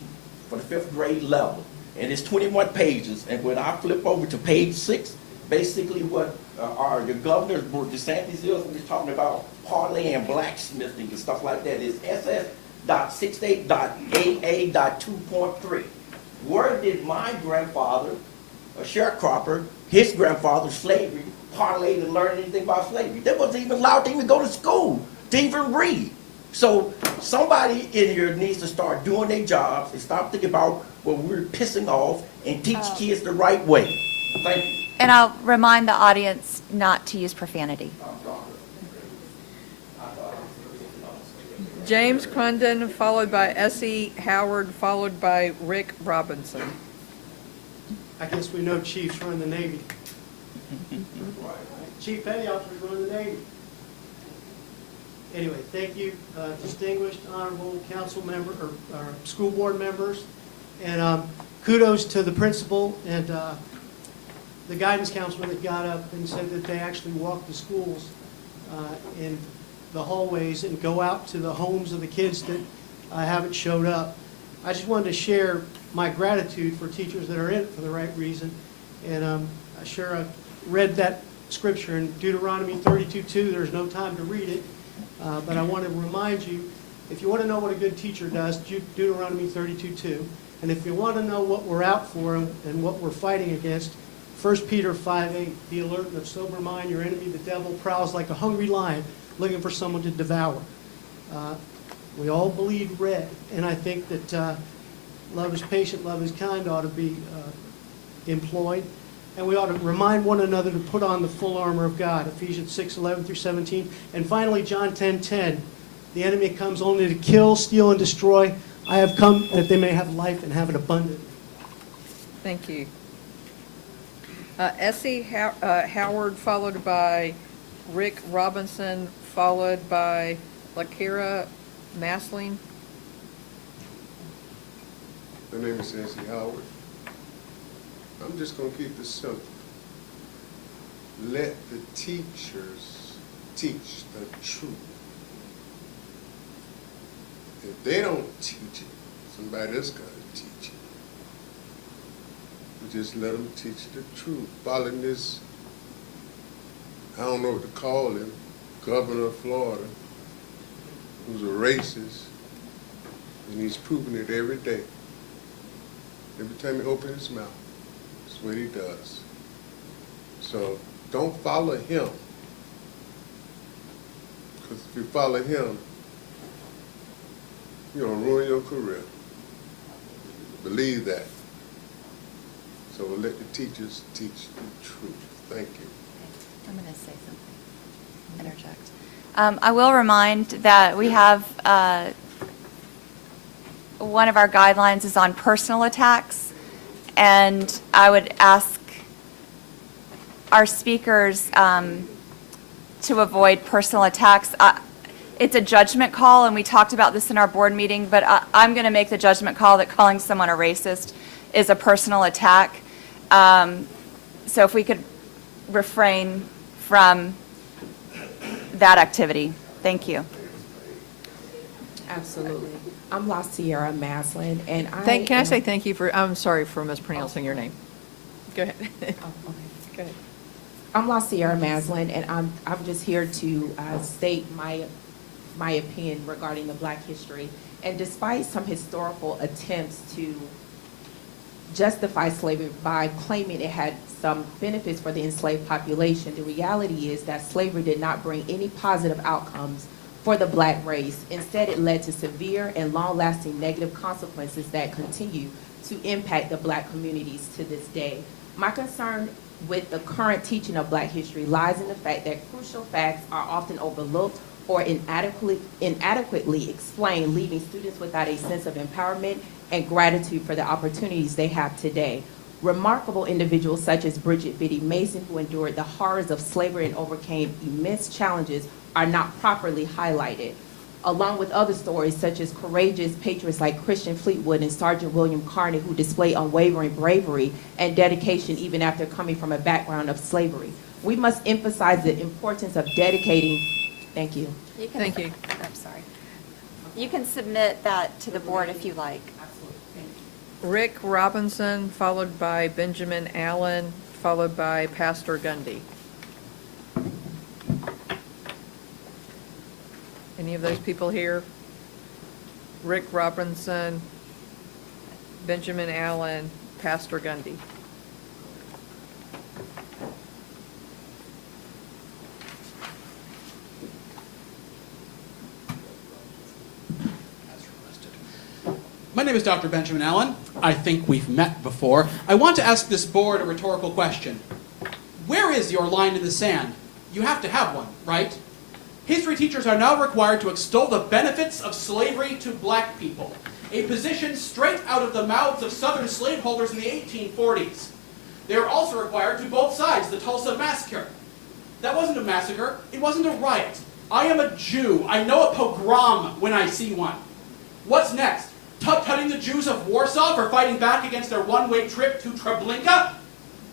for the 5th grade level, and it's 21 pages. And when I flip over to page 6, basically what the governor, DeSantis, is talking about parlay and blacksmithing and stuff like that is SS.68.AA.2.3. Where did my grandfather, a sharecropper, his grandfather, slavery, parlay to learn anything about slavery? They wasn't even allowed to even go to school to even read. So somebody in here needs to start doing their jobs and stop thinking about what we're pissing off and teach kids the right way. Thank you. And I'll remind the audience not to use profanity. James Crunden, followed by S.E. Howard, followed by Rick Robinson. I guess we know chiefs run the Navy. Chief petty officers run the Navy. Anyway, thank you, distinguished, honorable council member, or school board members. And kudos to the principal and the guidance counselor that got up and said that they actually walk the schools in the hallways and go out to the homes of the kids that haven't showed up. I just wanted to share my gratitude for teachers that are in it for the right reason. And I read that scripture in Deuteronomy 32:2. There's no time to read it, but I want to remind you, if you want to know what a good teacher does, Deuteronomy 32:2. And if you want to know what we're out for and what we're fighting against, 1 Peter 5:8. Be alert and of sober mind. Your enemy, the devil, prowls like a hungry lion looking for someone to devour. We all bleed red, and I think that love is patient, love is kind ought to be employed. And we ought to remind one another to put on the full armor of God, Ephesians 6:11 through 17. And finally, John 10:10. The enemy comes only to kill, steal, and destroy. I have come that they may have life and have it abundantly. Thank you. Essie Howard, followed by Rick Robinson, followed by Lakira Masling. My name is Essie Howard. I'm just going to keep this simple. Let the teachers teach the truth. If they don't teach it, somebody else got to teach it. We just let them teach the truth. Following this, I don't know what to call him, governor of Florida, who's a racist, and he's proving it every day. Every time he opens his mouth, that's what he does. So don't follow him, because if you follow him, you're going to ruin your career. Believe that. So we'll let the teachers teach the truth. Thank you. I'm going to say something. Interject. I will remind that we have, one of our guidelines is on personal attacks, and I would ask our speakers to avoid personal attacks. It's a judgment call, and we talked about this in our board meeting, but I'm going to make the judgment call that calling someone a racist is a personal attack. So if we could refrain from that activity. Thank you. Absolutely. I'm La Sierra Maslin, and I Can I say thank you for, I'm sorry for mispronouncing your name. Go ahead. okay. Go ahead. I'm La Sierra Maslin, and I'm just here to state my opinion regarding the Black history. And despite some historical attempts to justify slavery by claiming it had some benefits for the enslaved population, the reality is that slavery did not bring any positive outcomes for the Black race. Instead, it led to severe and long-lasting negative consequences that continue to impact the Black communities to this day. My concern with the current teaching of Black history lies in the fact that crucial facts are often overlooked or inadequately explained, leaving students without a sense of empowerment and gratitude for the opportunities they have today. Remarkable individuals such as Bridget Biddy Mason, who endured the horrors of slavery and overcame immense challenges, are not properly highlighted, along with other stories such as courageous patriots like Christian Fleetwood and Sergeant William Carney, who displayed unwavering bravery and dedication even after coming from a background of slavery. We must emphasize the importance of dedicating. Thank you. Thank you. I'm sorry. You can submit that to the board if you like. Rick Robinson, followed by Benjamin Allen, followed by Pastor Gundy. Any of those people here? Rick Robinson, Benjamin Allen, Pastor Gundy. My name is Dr. Benjamin Allen. I think we've met before. I want to ask this board a rhetorical question. Where is your line in the sand? You have to have one, right? History teachers are now required to extol the benefits of slavery to Black people, a position straight out of the mouths of Southern slaveholders in the 1840s. They are also required to both sides the Tulsa Massacre. That wasn't a massacre. It wasn't a riot. I am a Jew. I know a pogrom when I see one. What's next? Tut-tutting the Jews of Warsaw for fighting back against their one-way trip to Treblinka?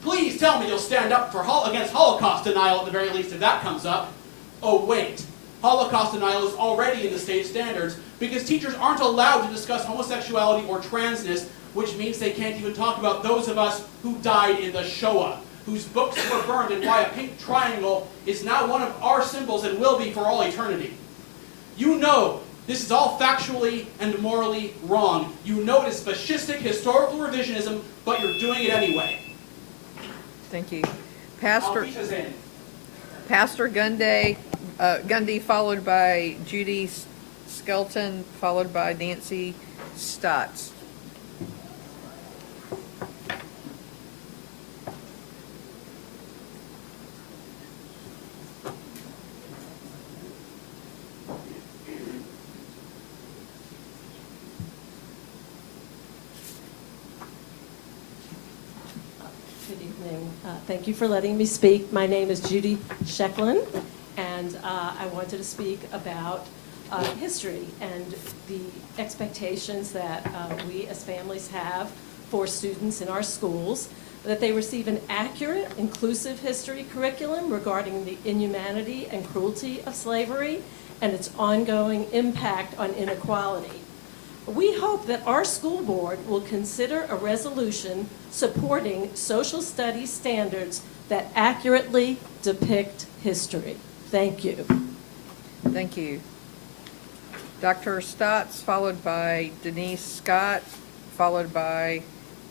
Please tell me you'll stand up for against Holocaust denial at the very least if that comes up. Oh wait, Holocaust denial is already in the state standards because teachers aren't allowed to discuss homosexuality or transness, which means they can't even talk about those of us who died in the Shoah. whose books were burned and why a pink triangle is now one of our symbols and will be for all eternity. You know this is all factually and morally wrong. You know it is fascistic historical revisionism, but you're doing it anyway. Thank you. Al Zane. Pastor Gundy, followed by Judy Skelton, followed by Nancy Stotts. Good evening. Thank you for letting me speak. My name is Judy Shecklin, and I wanted to speak about history and the expectations that we as families have for students in our schools, that they receive an accurate, inclusive history curriculum regarding the inhumanity and cruelty of slavery and its ongoing impact on inequality. We hope that our school board will consider a resolution supporting social studies standards that accurately depict history. Thank you. Thank you. Dr. Stotts, followed by Denise Scott, followed by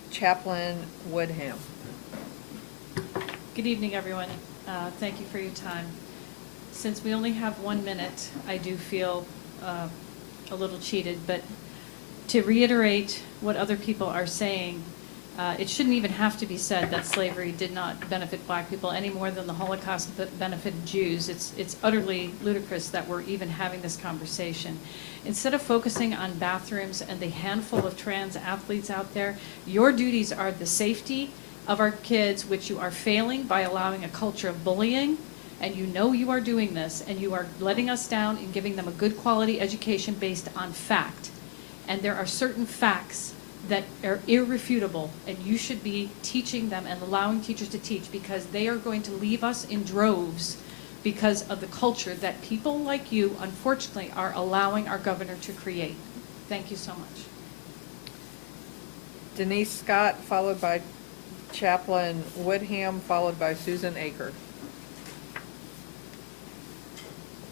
Chaplain Woodham. Good evening, everyone. Thank you for your time. Since we only have 1 minute, I do feel a little cheated, but to reiterate what other people are saying, it shouldn't even have to be said that slavery did not benefit black people any more than the Holocaust benefited Jews. It's utterly ludicrous that we're even having this conversation. Instead of focusing on bathrooms and the handful of trans athletes out there, your duties are the safety of our kids, which you are failing by allowing a culture of bullying, and you know you are doing this, and you are letting us down in giving them a good quality education based on fact. And there are certain facts that are irrefutable, and you should be teaching them and allowing teachers to teach, because they are going to leave us in droves because of the culture that people like you, unfortunately, are allowing our governor to create. Thank you so much. Denise Scott, followed by Chaplain Woodham, followed by Susan Aker.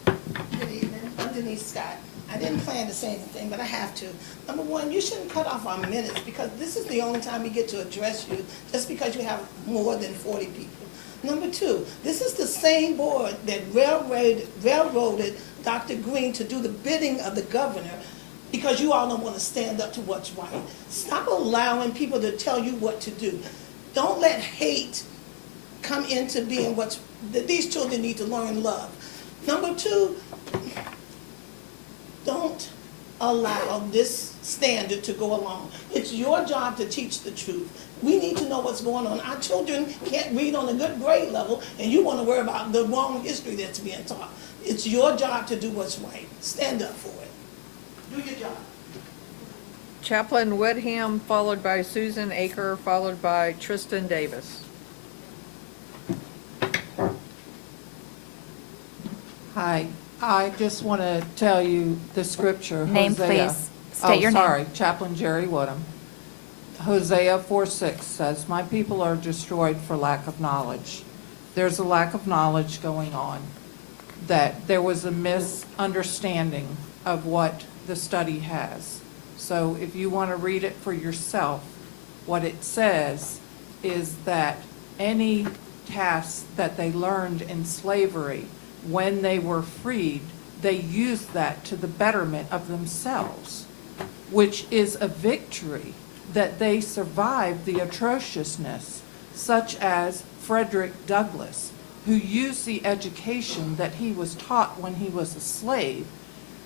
Good evening. I'm Denise Scott. I didn't plan to say anything, but I have to. Number one, you shouldn't cut off our minutes, because this is the only time we get to address you just because you have more than 40 people. Number two, this is the same board that railroaded Dr. Green to do the bidding of the governor because you all don't want to stand up to what's right. Stop allowing people to tell you what to do. Don't let hate come into being these children need to learn love. Number two, don't allow this standard to go along. It's your job to teach the truth. We need to know what's going on. Our children can't read on a good grade level, and you want to worry about the wrong history that's being taught. It's your job to do what's right. Stand up for it. Do your job. Chaplain Woodham, followed by Susan Aker, followed by Tristan Davis. Hi, I just want to tell you the scripture. Name, Hosea. please. State your name. Sorry, Chaplain Jerry Woodham. Hosea 4:6 says, "My people are destroyed for lack of knowledge." There's a lack of knowledge going on, that there was a misunderstanding of what the study has. So if you want to read it for yourself, what it says is that any tasks that they learned in slavery, when they were freed, they used that to the betterment of themselves, which is a victory, that they survived the atrociousness, such as Frederick Douglass, who used the education that he was taught when he was a slave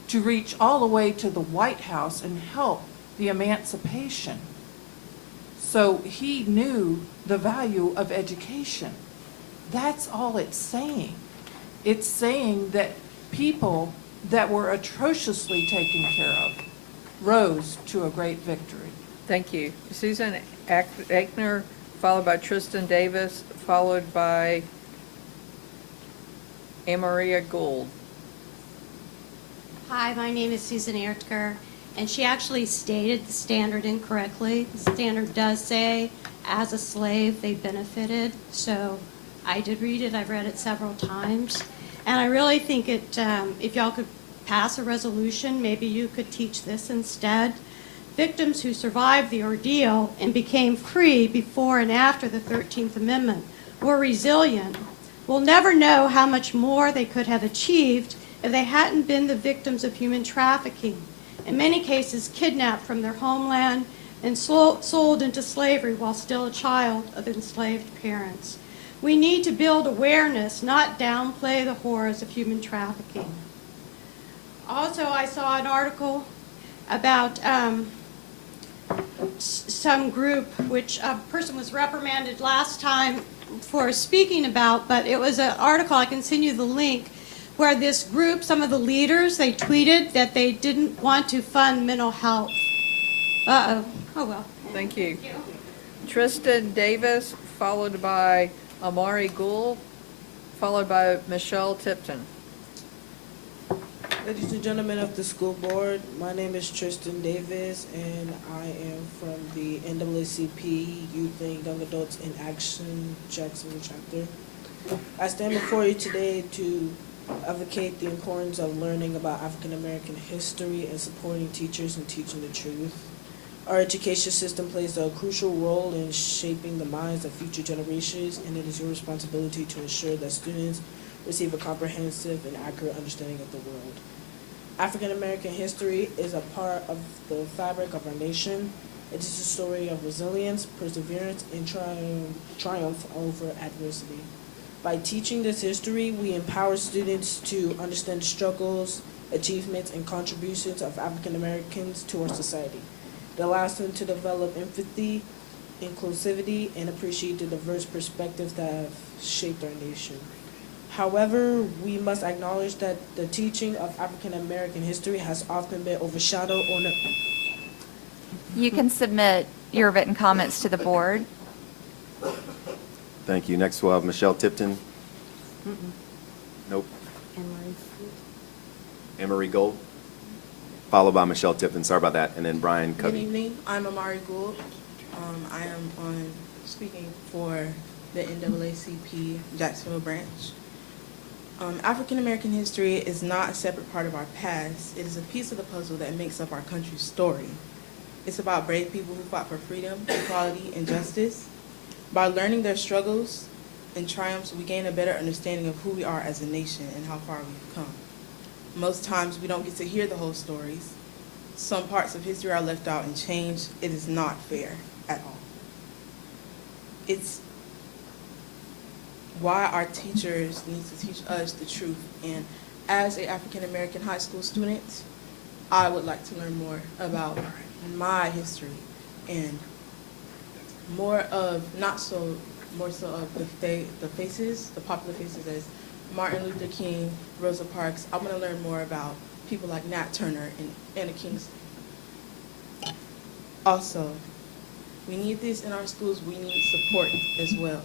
to reach all the way to the White House and help the emancipation. So he knew the value of education. That's all it's saying. It's saying that people that were atrociously taken care of rose to a great victory. Thank you. Susan Aker, followed by Tristan Davis, followed by Amaria Gould. Hi, my name is Susan Aker, and she actually stated the standard incorrectly. The standard does say as a slave, they benefited. So I did read it. I've read it several times. And I really think it, if y'all could pass a resolution, maybe you could teach this instead. Victims who survived the ordeal and became free before and after the 13th Amendment were resilient. We'll never know how much more they could have achieved if they hadn't been the victims of human trafficking, in many cases kidnapped from their homeland and sold into slavery while still a child of enslaved parents. We need to build awareness, not downplay the horrors of human trafficking. Also, I saw an article about some group, which a person was reprimanded last time for speaking about, but it was an article, I can send you the link, where this group, some of the leaders, they tweeted that they didn't want to fund mental health. Uh-oh. Oh, well. Thank you. Tristan Davis, followed by Amari Gould, followed by Michelle Tipton. Ladies and gentlemen of the school board, my name is Tristan Davis, and I am from the NAACP Youth and Young Adults in Action Jacksonville chapter. I stand before you today to advocate the importance of learning about African American history and supporting teachers in teaching the truth. Our education system plays a crucial role in shaping the minds of future generations, and it is your responsibility to ensure that students receive a comprehensive and accurate understanding of the world. African American history is a part of the fabric of our nation. It is a story of resilience, perseverance, and triumph over adversity. By teaching this history, we empower students to understand the struggles, achievements, and contributions of African Americans to our society. It allows them to develop empathy, inclusivity, and appreciate the diverse perspectives that have shaped our nation. However, we must acknowledge that the teaching of African American history has often been overshadowed on You can submit your written comments to the board. Thank you. Next, we'll have Michelle Tipton. Nope. Emery Gold, followed by Michelle Tipton. Sorry about that. And then Brian Good Covey. evening. I'm Amari Gould. I am speaking for the NAACP Jacksonville branch. African American history is not a separate part of our past. It is a piece of the puzzle that makes up our country's story. It's about brave people who fought for freedom, equality, and justice. By learning their struggles and triumphs, we gain a better understanding of who we are as a nation and how far we've come. Most times, we don't get to hear the whole stories. Some parts of history are left out and changed. It is not fair at all. It's why our teachers need to teach us the truth. And as an African American high school student, I would like to learn more about my history and more so of the faces, the popular faces as Martin Luther King, Rosa Parks. I want to learn more about people like Nat Turner and Anna Kingston. Also, we need this in our schools. We need support as well.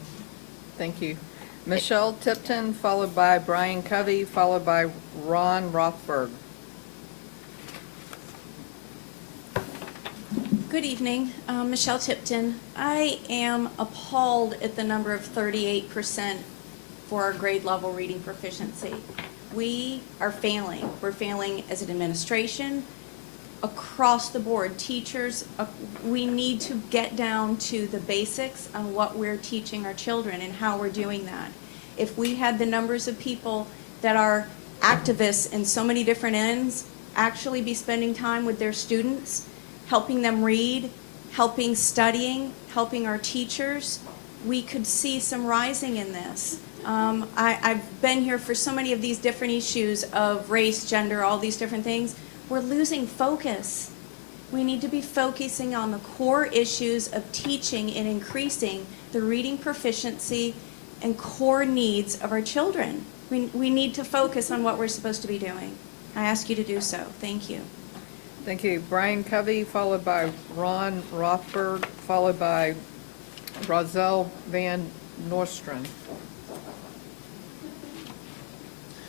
Thank you. Michelle Tipton, followed by Brian Covey, followed by Ron Rothberg. Good evening, Michelle Tipton. I am appalled at the number of 38% for our grade level reading proficiency. We are failing. We're failing as an administration, across the board. Teachers, we need to get down to the basics on what we're teaching our children and how we're doing that. If we had the numbers of people that are activists in so many different ends actually be spending time with their students, helping them read, helping studying, helping our teachers, we could see some rising in this. I've been here for so many of these different issues of race, gender, all these different things. We're losing focus. We need to be focusing on the core issues of teaching and increasing the reading proficiency and core needs of our children. We need to focus on what we're supposed to be doing. I ask you to do so. Thank you. Thank you. Brian Covey, followed by Ron Rothberg, followed by Roselle Van Nostrand.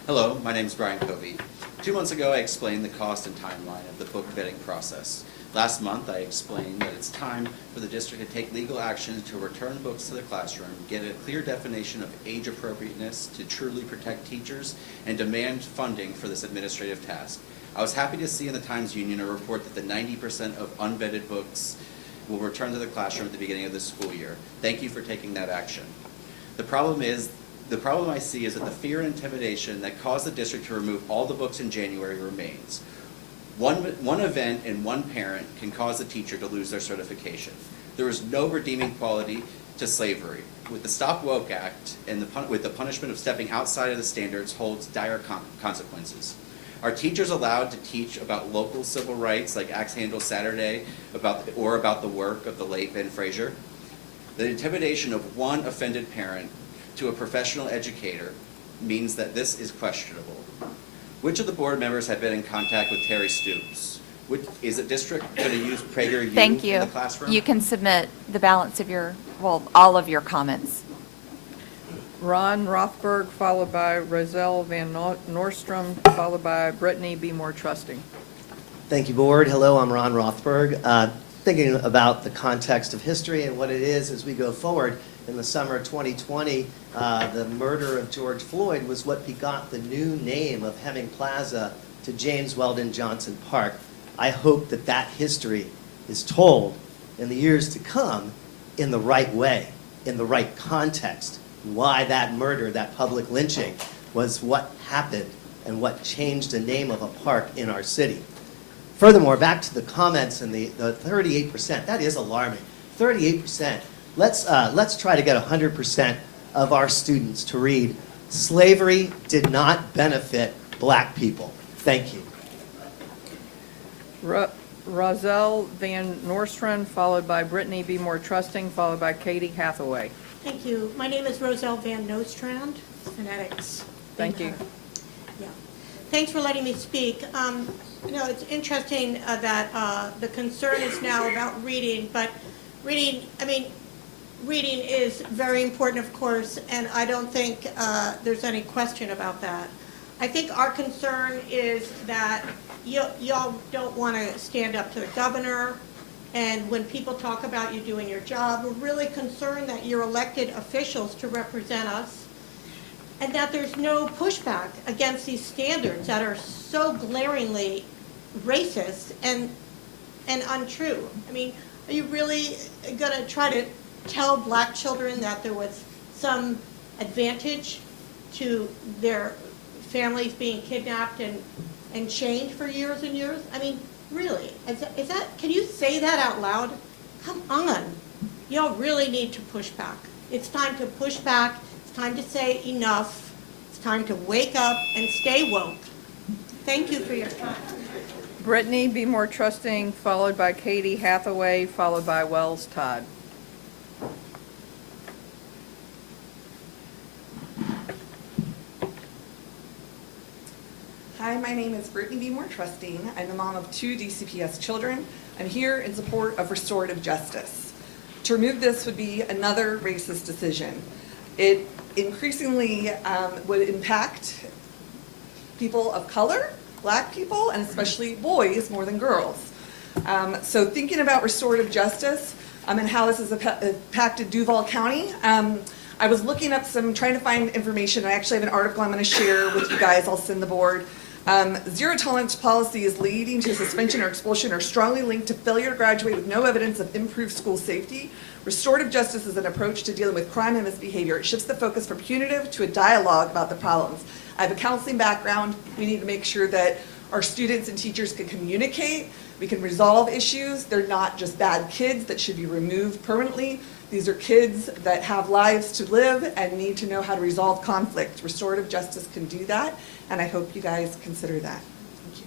Hello, my name is Brian Covey. 2 months ago, I explained the cost and timeline of the book vetting process. Last month, I explained that it's time for the district to take legal action to return books to the classroom, get a clear definition of age appropriateness to truly protect teachers, and demand funding for this administrative task. I was happy to see in the Times-Union a report that the 90% of unvetted books will return to the classroom at the beginning of the school year. Thank you for taking that action. The problem I see is that the fear and intimidation that caused the district to remove all the books in January remains. One event and one parent can cause a teacher to lose their certification. There is no redeeming quality to slavery. With the Stop Woke Act and with the punishment of stepping outside of the standards holds dire consequences. Are teachers allowed to teach about local civil rights like Axe Handle Saturday or about the work of the late Ben Frazier? The intimidation of one offended parent to a professional educator means that this is questionable. Which of the board members have been in contact with Terry Stoops? Is the district going to use PragerU Thank in you. the classroom? You can submit the balance of all of your comments. Ron Rothberg, followed by Roselle Van Nordstrom, followed by Brittany B. Moore Trusting. Thank you, Board. Hello, I'm Ron Rothberg. Thinking about the context of history and what it is as we go forward, in the summer of 2020, the murder of George Floyd was what begot the new name of Hemming Plaza to James Weldon Johnson Park. I hope that that history is told in the years to come in the right way, in the right context, why that murder, that public lynching, was what happened and what changed the name of a park in our city. Furthermore, back to the comments and the 38%, that is alarming. 38%. Let's try to get 100% of our students to read, "Slavery did not benefit black people." Thank you. Roselle Van Nordstrom, followed by Brittany B. Moore Trusting, followed by Katie Hathaway. Thank you. My name is Roselle Van Nostrand, phonetics. Thank you. Yeah. Thanks for letting me speak. It's interesting that the concern is now about reading, but reading is very important, of course, and I don't think there's any question about that. I think our concern is that y'all don't want to stand up to the governor, and when people talk about you doing your job, we're really concerned that you're elected officials to represent us, and that there's no pushback against these standards that are so glaringly racist and untrue. I mean, are you really going to try to tell black children that there was some advantage to their families being kidnapped and chained for years and years? I mean, really, is that, can you say that out loud? Come on. Y'all really need to push back. It's time to push back. It's time to say enough. It's time to wake up and stay woke. Thank you for your time. Brittany B. Moore Trusting, followed by Katie Hathaway, followed by Wells Todd. Hi, my name is Brittany B. Moore Trusting. I'm the mom of 2 DCPS children. I'm here in support of restorative justice. To remove this would be another racist decision. It increasingly would impact people of color, black people, and especially boys more than girls. So thinking about restorative justice and how this has impacted Duval County, I was looking up trying to find information. I actually have an article I'm going to share with you guys. I'll send the board. Zero tolerance policy is leading to suspension or expulsion or strongly linked to failure to graduate with no evidence of improved school safety. Restorative justice is an approach to dealing with crime and misbehavior. It shifts the focus from punitive to a dialogue about the problems. I have a counseling background. We need to make sure that our students and teachers can communicate. We can resolve issues. They're not just bad kids that should be removed permanently. These are kids that have lives to live and need to know how to resolve conflict. Restorative justice can do that, and I hope you guys consider that. Thank you.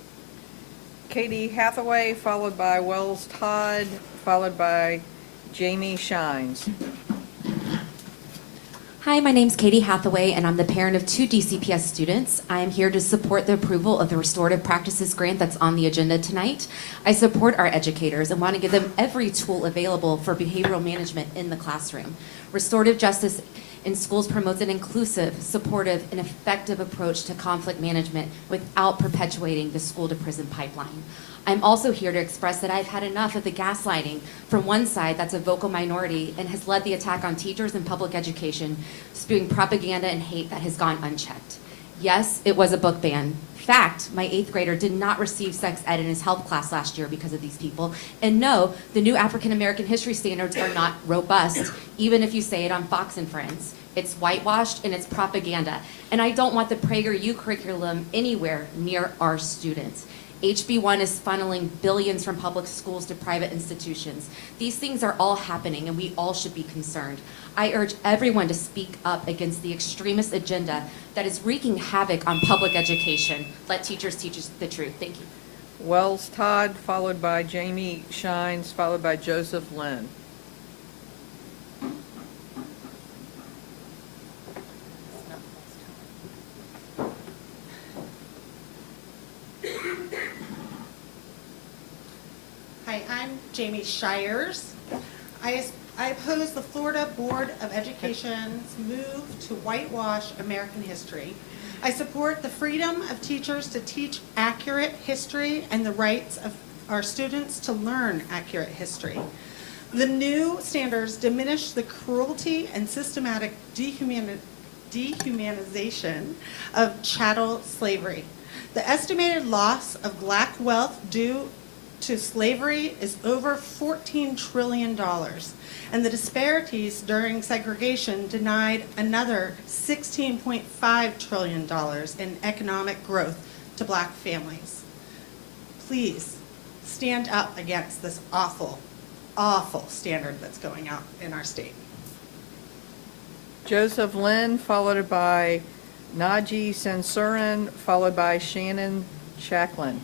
Katie Hathaway, followed by Wells Todd, followed by Jamie Shines. Hi, my name's Katie Hathaway, and I'm the parent of 2 DCPS students. I am here to support the approval of the Restorative Practices Grant that's on the agenda tonight. I support our educators and want to give them every tool available for behavioral management in the classroom. Restorative justice in schools promotes an inclusive, supportive, and effective approach to conflict management without perpetuating the school-to-prison pipeline. I'm also here to express that I've had enough of the gaslighting from one side that's a vocal minority and has led the attack on teachers and public education, spewing propaganda and hate that has gone unchecked. Yes, it was a book ban. Fact, my 8th grader did not receive sex ed in his health class last year because of these people. And no, the new African American history standards are not robust, even if you say it on Fox and Friends. It's whitewashed and it's propaganda. And I don't want the PragerU curriculum anywhere near our students. HB1 is funneling billions from public schools to private institutions. These things are all happening and we all should be concerned. I urge everyone to speak up against the extremist agenda that is wreaking havoc on public education. Let teachers teach us the truth. Thank you. Wells Todd, followed by Jamie Shines, followed by Joseph Lynn. Hi, I'm Jamie Shires. I oppose the Florida Board of Education's move to whitewash American history. I support the freedom of teachers to teach accurate history and the rights of our students to learn accurate history. The new standards diminish the cruelty and systematic dehumanization of chattel slavery. The estimated loss of black wealth due to slavery is over $14 trillion, and the disparities during segregation denied another $16.5 trillion in economic growth to black families. Please stand up against this awful, awful standard that's going out in our state. Joseph Lynn, followed by Naji Sensurin, followed by Shannon Shacklin.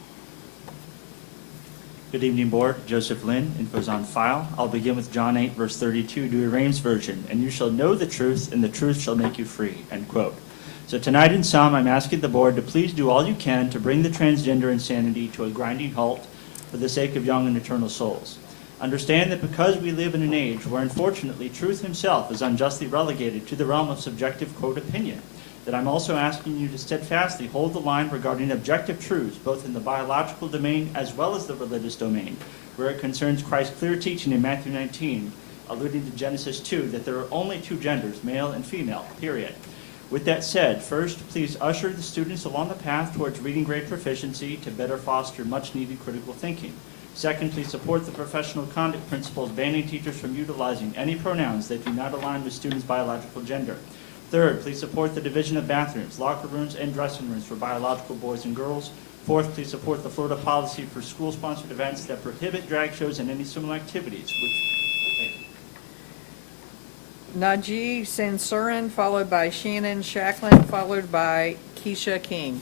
Good evening, Board. Joseph Lynn, info's on file. I'll begin with John 8, verse 32, Douay Rheims version. And you shall know the truth, and the truth shall make you free, end quote. So tonight in sum, I'm asking the Board to please do all you can to bring the transgender insanity to a grinding halt for the sake of young and eternal souls. Understand that because we live in an age where unfortunately truth himself is unjustly relegated to the realm of subjective quote opinion, that I'm also asking you to steadfastly hold the line regarding objective truths, both in the biological domain as well as the religious domain, where it concerns Christ's clear teaching in Matthew 19, alluding to Genesis 2, that there are only two genders, male and female, period. With that said, first, please usher the students along the path towards reading grade proficiency to better foster much-needed critical thinking. Second, please support the professional conduct principles banning teachers from utilizing any pronouns that do not align with students' biological gender. Third, please support the division of bathrooms, locker rooms, and dressing rooms for biological boys and girls. Fourth, please support the Florida policy for school-sponsored events that prohibit drag shows and any similar activities. Naji Sensurin, followed by Shannon Shacklin, followed by Keisha King.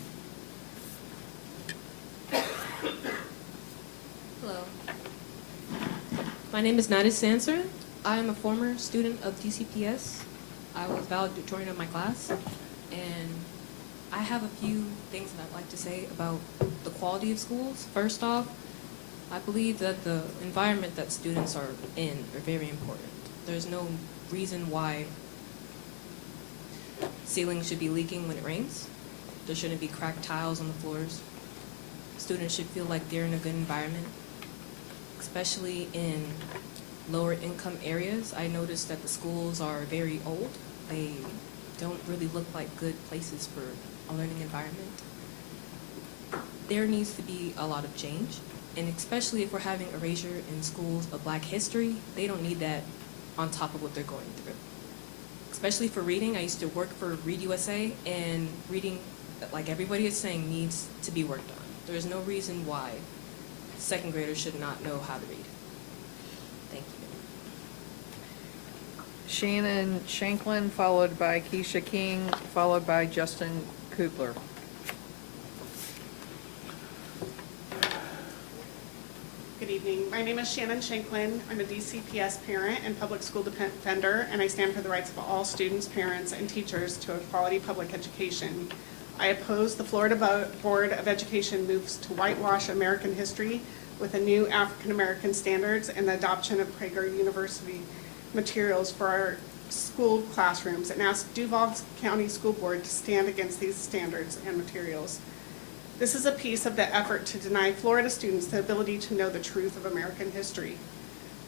Hello. My name is Nadi Sanser. I am a former student of DCPS. I was valedictorian of my class, and I have a few things that I'd like to say about the quality of schools. First off, I believe that the environment that students are in are very important. There's no reason why ceilings should be leaking when it rains. There shouldn't be cracked tiles on the floors. Students should feel like they're in a good environment, especially in lower income areas. I noticed that the schools are very old. They don't really look like good places for a learning environment. There needs to be a lot of change, and especially if we're having erasure in schools of Black history, they don't need that on top of what they're going through. Especially for reading, I used to work for Read USA, and reading, like everybody is saying, needs to be worked on. There's no reason why second graders should not know how to read. Thank you. Shannon Shanklin, followed by Keisha King, followed by Justin Kupler. Good evening. My name is Shannon Shanklin. I'm a DCPS parent and public school defender, and I stand for the rights of all students, parents, and teachers to a quality public education. I oppose the Florida Board of Education moves to whitewash American history with a new African American standards and the adoption of Prager University materials for our school classrooms, and ask Duval County School Board to stand against these standards and materials. This is a piece of the effort to deny Florida students the ability to know the truth of American history,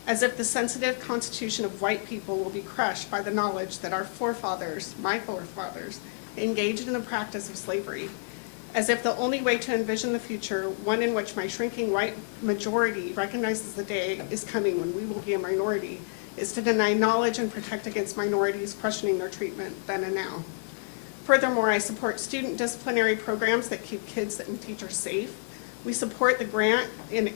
as if the sensitive constitution of white people will be crushed by the knowledge that our forefathers, my forefathers, engaged in the practice of slavery, as if the only way to envision the future, one in which my shrinking white majority recognizes the day is coming when we will be a minority, is to deny knowledge and protect against minorities questioning their treatment then and now. Furthermore, I support student disciplinary programs that keep kids and teachers safe. We support the grant in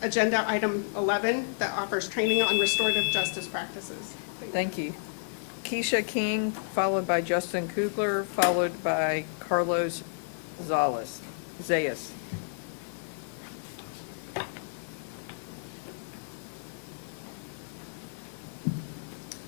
Agenda Item 11 that offers training on restorative justice practices. Thank you. Keisha King, followed by Justin Kugler, followed by Carlos Zayas.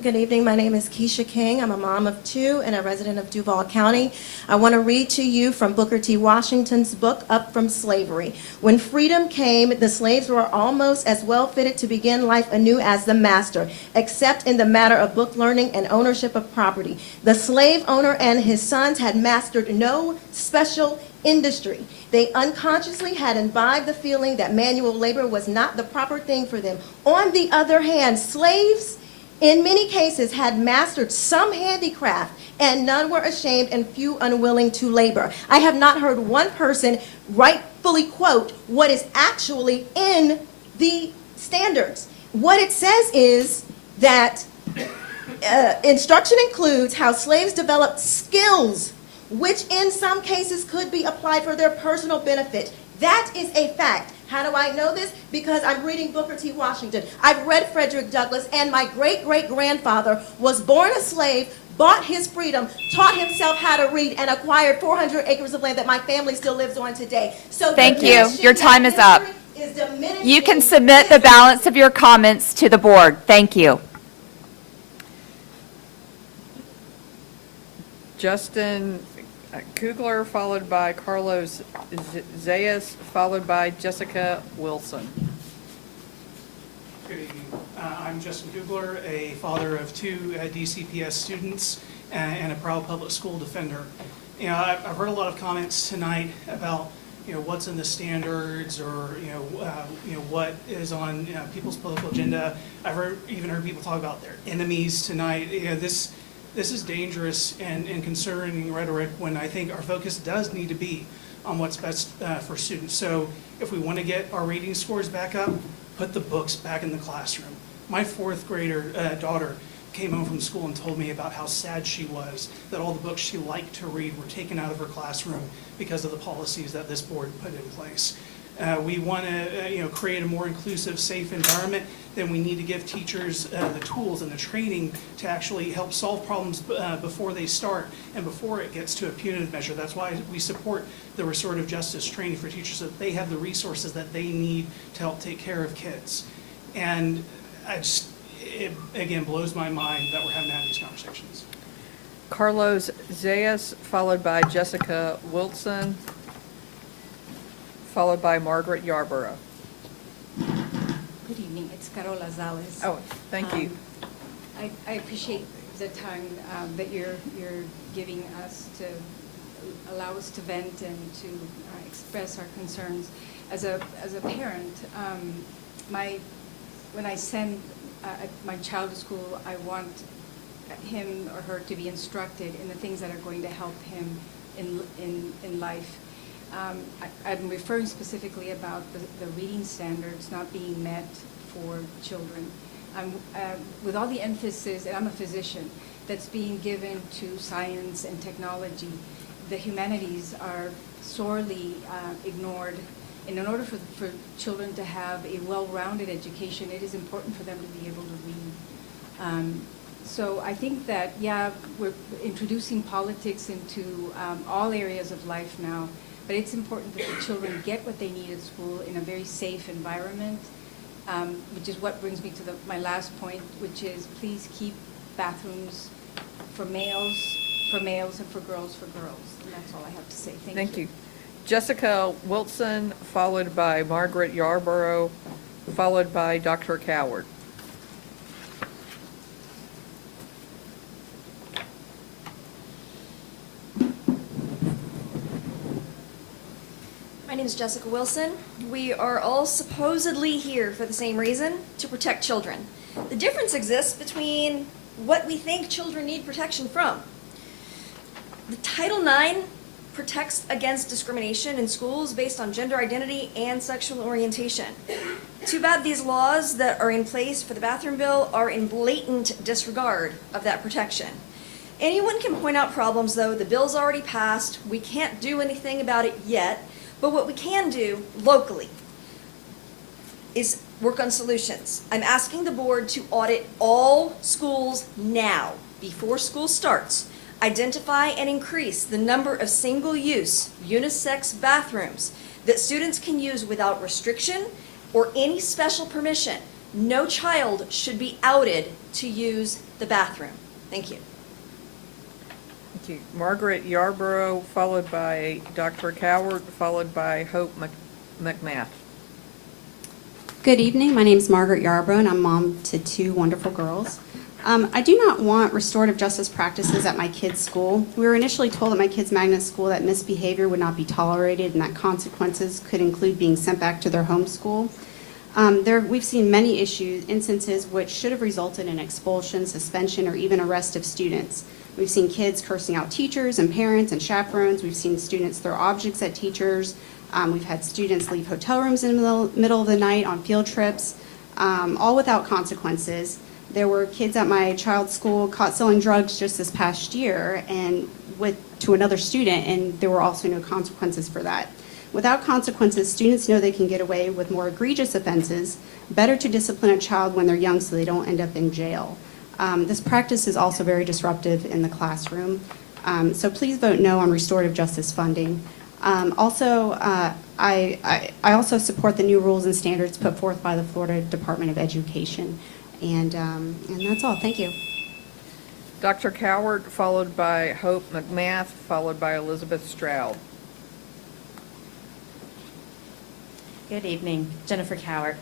Good evening. My name is Keisha King. I'm a mom of 2 and a resident of Duval County. I want to read to you from Booker T. Washington's book, Up from Slavery. When freedom came, the slaves were almost as well fitted to begin life anew as the master, except in the matter of book learning and ownership of property. The slave owner and his sons had mastered no special industry. They unconsciously had imbibed the feeling that manual labor was not the proper thing for them. On the other hand, slaves in many cases had mastered some handicraft, and none were ashamed and few unwilling to labor. I have not heard one person rightfully quote what is actually in the standards. What it says is that instruction includes how slaves developed skills, which in some cases could be applied for their personal benefit. That is a fact. How do I know this? Because I'm reading Booker T. Washington. I've read Frederick Douglass, and my great-great-grandfather was born a slave, bought his freedom, taught himself how to read, and acquired 400 acres of land that my family still lives on today. So Thank you. Your time is up. You can submit the balance of your comments to the board. Thank you. Justin Kugler, followed by Carlos Zayas, followed by Jessica Wilson. Good evening. I'm Justin Kugler, a father of 2 DCPS students and a proud public school defender. You know, I've heard a lot of comments tonight about, you know, what's in the standards, or what is on people's political agenda. I've even heard people talk about their enemies tonight. You know, this is dangerous and concerning rhetoric, when I think our focus does need to be on what's best for students. So if we want to get our reading scores back up, put the books back in the classroom. My 4th grader daughter came home from school and told me about how sad she was that all the books she liked to read were taken out of her classroom because of the policies that this board put in place. We want to create a more inclusive, safe environment. Then we need to give teachers the tools and the training to actually help solve problems before they start and before it gets to a punitive measure. That's why we support the restorative justice training for teachers, so that they have the resources that they need to help take care of kids. And it again blows my mind that we're having to have these conversations. Carlos Zayas, followed by Jessica Wilson, followed by Margaret Yarborough. Good evening, it's Carola Zales. Oh, thank you. I appreciate the time that you're giving us to allow us to vent and to express our concerns. As a parent, when I send my child to school, I want him or her to be instructed in the things that are going to help him in life. I'm referring specifically about the reading standards not being met for children. With all the emphasis, and I'm a physician, that's being given to science and technology, the humanities are sorely ignored. And in order for children to have a well-rounded education, it is important for them to be able to read. So I think that, yeah, we're introducing politics into all areas of life now, but it's important that the children get what they need at school in a very safe environment, which is what brings me to my last point, which is please keep bathrooms for males, and for girls, And that's all I have to say. Thank you. Jessica Wilson, followed by Margaret Yarborough, followed by Dr. Coward. My name is Jessica Wilson. We are all supposedly here for the same reason, to protect children. The difference exists between what we think children need protection from. The Title IX protects against discrimination in schools based on gender identity and sexual orientation. Too bad these laws that are in place for the bathroom bill are in blatant disregard of that protection. Anyone can point out problems, though. The bill's already passed. We can't do anything about it yet. But what we can do locally is work on solutions. I'm asking the board to audit all schools now, before school starts. Identify and increase the number of single-use, unisex bathrooms that students can use without restriction or any special permission. No child should be outed to use the bathroom. Thank you. Thank you. Margaret Yarborough, followed by Dr. Coward, followed by Hope McMath. Good evening. My name is Margaret Yarbrough, and I'm mom to 2 wonderful girls. I do not want restorative justice practices at my kids' school. We were initially told at my kids' magnet school that misbehavior would not be tolerated and that consequences could include being sent back to their home school. We've seen many instances which should have resulted in expulsion, suspension, or even arrest of students. We've seen kids cursing out teachers and parents and chaperones. We've seen students throw objects at teachers. We've had students leave hotel rooms in the middle of the night on field trips, all without consequences. There were kids at my child's school caught selling drugs just this past year to another student, and there were also no consequences for that. Without consequences, students know they can get away with more egregious offenses. Better to discipline a child when they're young so they don't end up in jail. This practice is also very disruptive in the classroom. So please vote no on restorative justice funding. I also support the new rules and standards put forth by the Florida Department of Education. And that's all. Thank you. Dr. Coward, followed by Hope McMath, followed by Elizabeth Stroud. Good evening, Jennifer Coward.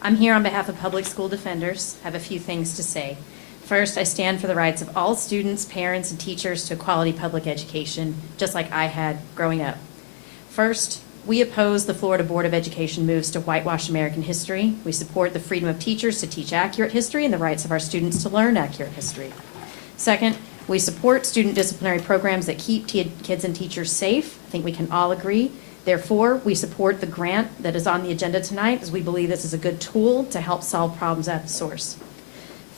I'm here on behalf of Public School Defenders. I have a few things to say. First, I stand for the rights of all students, parents, and teachers to quality public education, just like I had growing up. First, we oppose the Florida Board of Education moves to whitewash American history. We support the freedom of teachers to teach accurate history and the rights of our students to learn accurate history. Second, we support student disciplinary programs that keep kids and teachers safe. I think we can all agree. Therefore, we support the grant that is on the agenda tonight, as we believe this is a good tool to help solve problems at the source.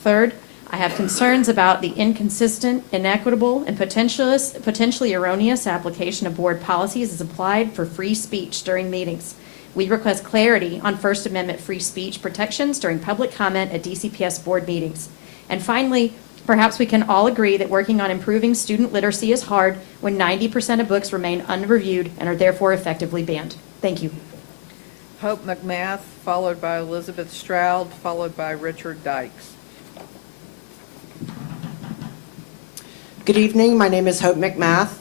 Third, I have concerns about the inconsistent, inequitable, and potentially erroneous application of board policies as applied for free speech during meetings. We request clarity on First Amendment free speech protections during public comment at DCPS board meetings. And finally, perhaps we can all agree that working on improving student literacy is hard when 90% of books remain unreviewed and are therefore effectively banned. Thank you. Hope McMath, followed by Elizabeth Stroud, followed by Richard Dykes. Good evening. My name is Hope McMath.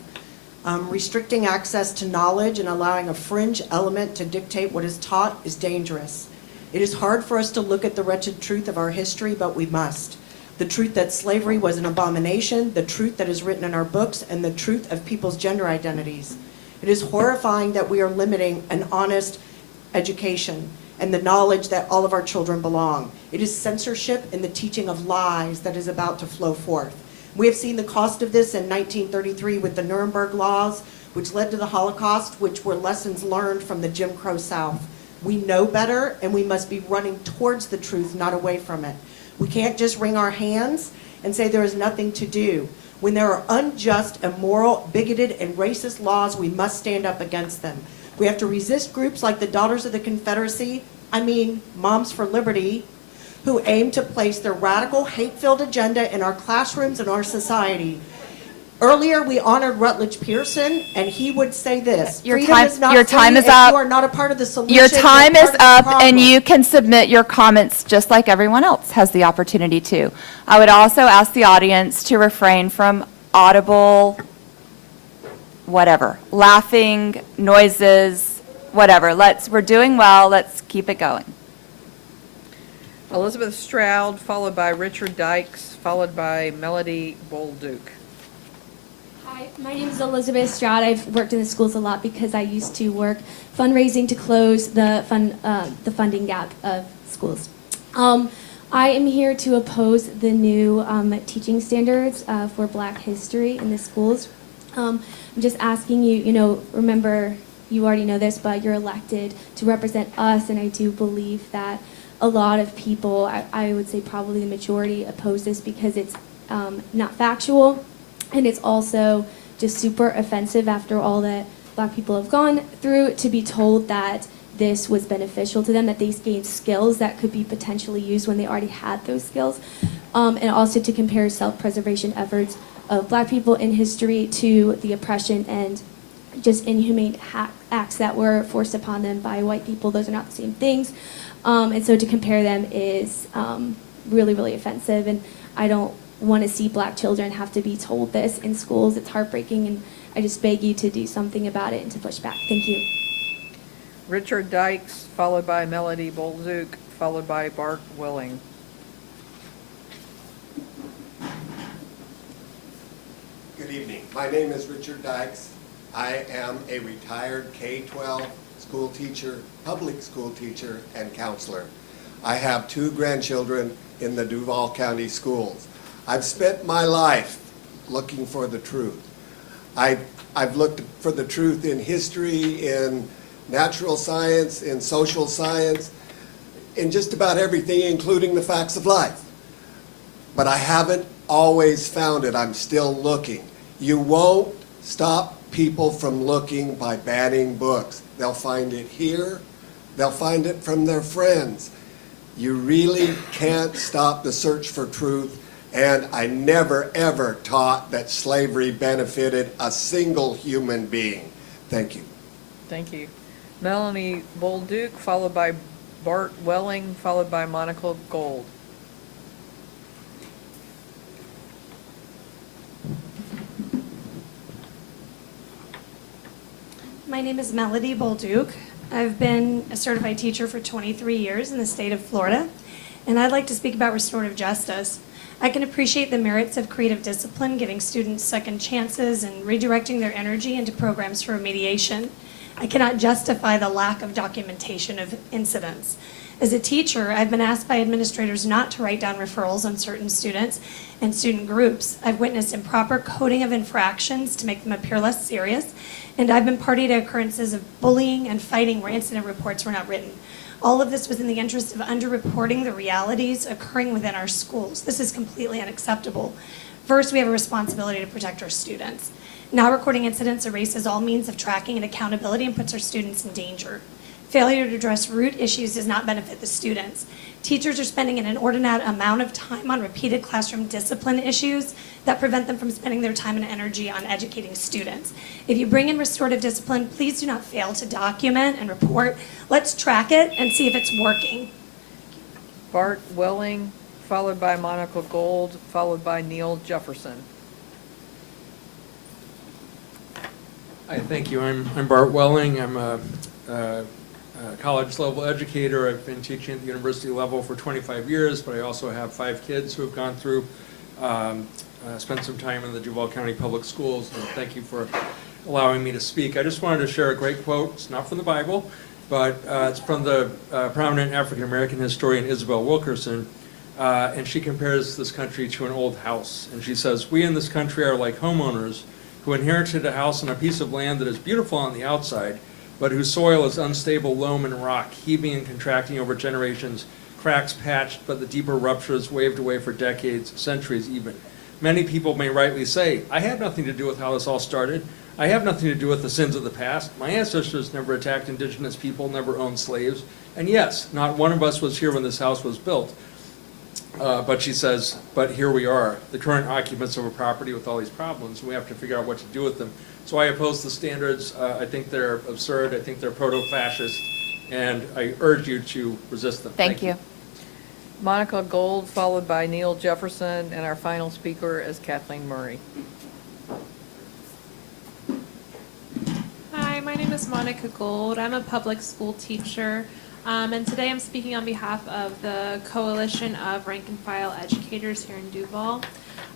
Restricting access to knowledge and allowing a fringe element to dictate what is taught is dangerous. It is hard for us to look at the wretched truth of our history, but we must. The truth that slavery was an abomination, the truth that is written in our books, and the truth of people's gender identities. It is horrifying that we are limiting an honest education and the knowledge that all of our children belong. It is censorship in the teaching of lies that is about to flow forth. We have seen the cost of this in 1933 with the Nuremberg laws, which led to the Holocaust, which were lessons learned from the Jim Crow South. We know better, and we must be running towards the truth, not away from it. We can't just wring our hands and say there is nothing to do. When there are unjust, immoral, bigoted, and racist laws, we must stand up against them. We have to resist groups like the Daughters of the Confederacy, Moms for Liberty, who aim to place their radical, hate-filled agenda in our classrooms and our society. Earlier, we honored Rutledge Pearson, and he would say this: Your freedom time- is not your free time is if up. you are not a part of the solution. Your you're time part is of the up, problem. and you can submit your comments just like everyone else has the opportunity to. I would also ask the audience to refrain from audible, laughing, noises, whatever. We're doing well. Let's keep it going. Elizabeth Stroud, followed by Richard Dykes, followed by Melody Bolduc. Hi, my name is Elizabeth Stroud. I've worked in the schools a lot because I used to work fundraising to close the funding gap of schools. I am here to oppose the new teaching standards for Black history in the schools. I'm just asking you, remember, you already know this, but you're elected to represent us, and I do believe that a lot of people, I would say probably the majority, oppose this because it's not factual, and it's also just super offensive after all that Black people have gone through to be told that this was beneficial to them, that they gained skills that could be potentially used when they already had those skills, and also to compare self-preservation efforts of Black people in history to the oppression and just inhumane acts that were forced upon them by white people. Those are not the same things. And so to compare them is really, really offensive. And I don't want to see Black children have to be told this in schools. It's heartbreaking, and I just beg you to do something about it and to push back. Thank you. Richard Dykes, followed by Melody Bolduc, followed by Bart Willing. Good evening. My name is Richard Dykes. I am a retired K-12 school teacher, public school teacher, and counselor. I have 2 grandchildren in the Duval County schools. I've spent my life looking for the truth. I've looked for the truth in history, in natural science, in social science, in just about everything, including the facts of life. But I haven't always found it. I'm still looking. You won't stop people from looking by banning books. They'll find it here. They'll find it from their friends. You really can't stop the search for truth. And I never, ever taught that slavery benefited a single human being. Thank you. Thank you. Melanie Bolduc, followed by Bart Welling, followed by Monica Gold. My name is Melody Bolduc. I've been a certified teacher for 23 years in the state of Florida, and I'd like to speak about restorative justice. I can appreciate the merits of creative discipline, giving students second chances and redirecting their energy into programs for remediation. I cannot justify the lack of documentation of incidents. As a teacher, I've been asked by administrators not to write down referrals on certain students and student groups. I've witnessed improper coding of infractions to make them appear less serious, and I've been party to occurrences of bullying and fighting where incident reports were not written. All of this was in the interest of underreporting the realities occurring within our schools. This is completely unacceptable. First, we have a responsibility to protect our students. Not recording incidents erases all means of tracking and accountability and puts our students in danger. Failure to address root issues does not benefit the students. Teachers are spending an inordinate amount of time on repeated classroom discipline issues that prevent them from spending their time and energy on educating students. If you bring in restorative discipline, please do not fail to document and report. Let's track it and see if it's working. Bart Welling, followed by Monica Gold, followed by Neil Jefferson. Hi, thank you. I'm Bart Welling. I'm a college-level educator. I've been teaching at the university level for 25 years, but I also have 5 kids who have gone through, spent some time in the Duval County Public Schools, and thank you for allowing me to speak. I just wanted to share a great quote. It's not from the Bible, but it's from the prominent African-American historian Isabel Wilkerson, and she compares this country to an old house. And she says, "We in this country are like homeowners who inherited a house on a piece of land that is beautiful on the outside, but whose soil is unstable loam and rock, heaving and contracting over generations, cracks patched, but the deeper ruptures waved away for decades, centuries even. Many people may rightly say, I had nothing to do with how this all started. I have nothing to do with the sins of the past. My ancestors never attacked indigenous people, never owned slaves. And yes, not one of us was here when this house was built." But she says, but here we are, the current occupants of a property with all these problems, and we have to figure out what to do with them. So I oppose the standards. I think they're absurd. I think they're proto-fascist, and I urge you to resist them. Thank you. Monica Gold, followed by Neil Jefferson, and our final speaker is Kathleen Murray. Hi, my name is Monica Gold. I'm a public school teacher, and today I'm speaking on behalf of the Coalition of Rank and File Educators here in Duval.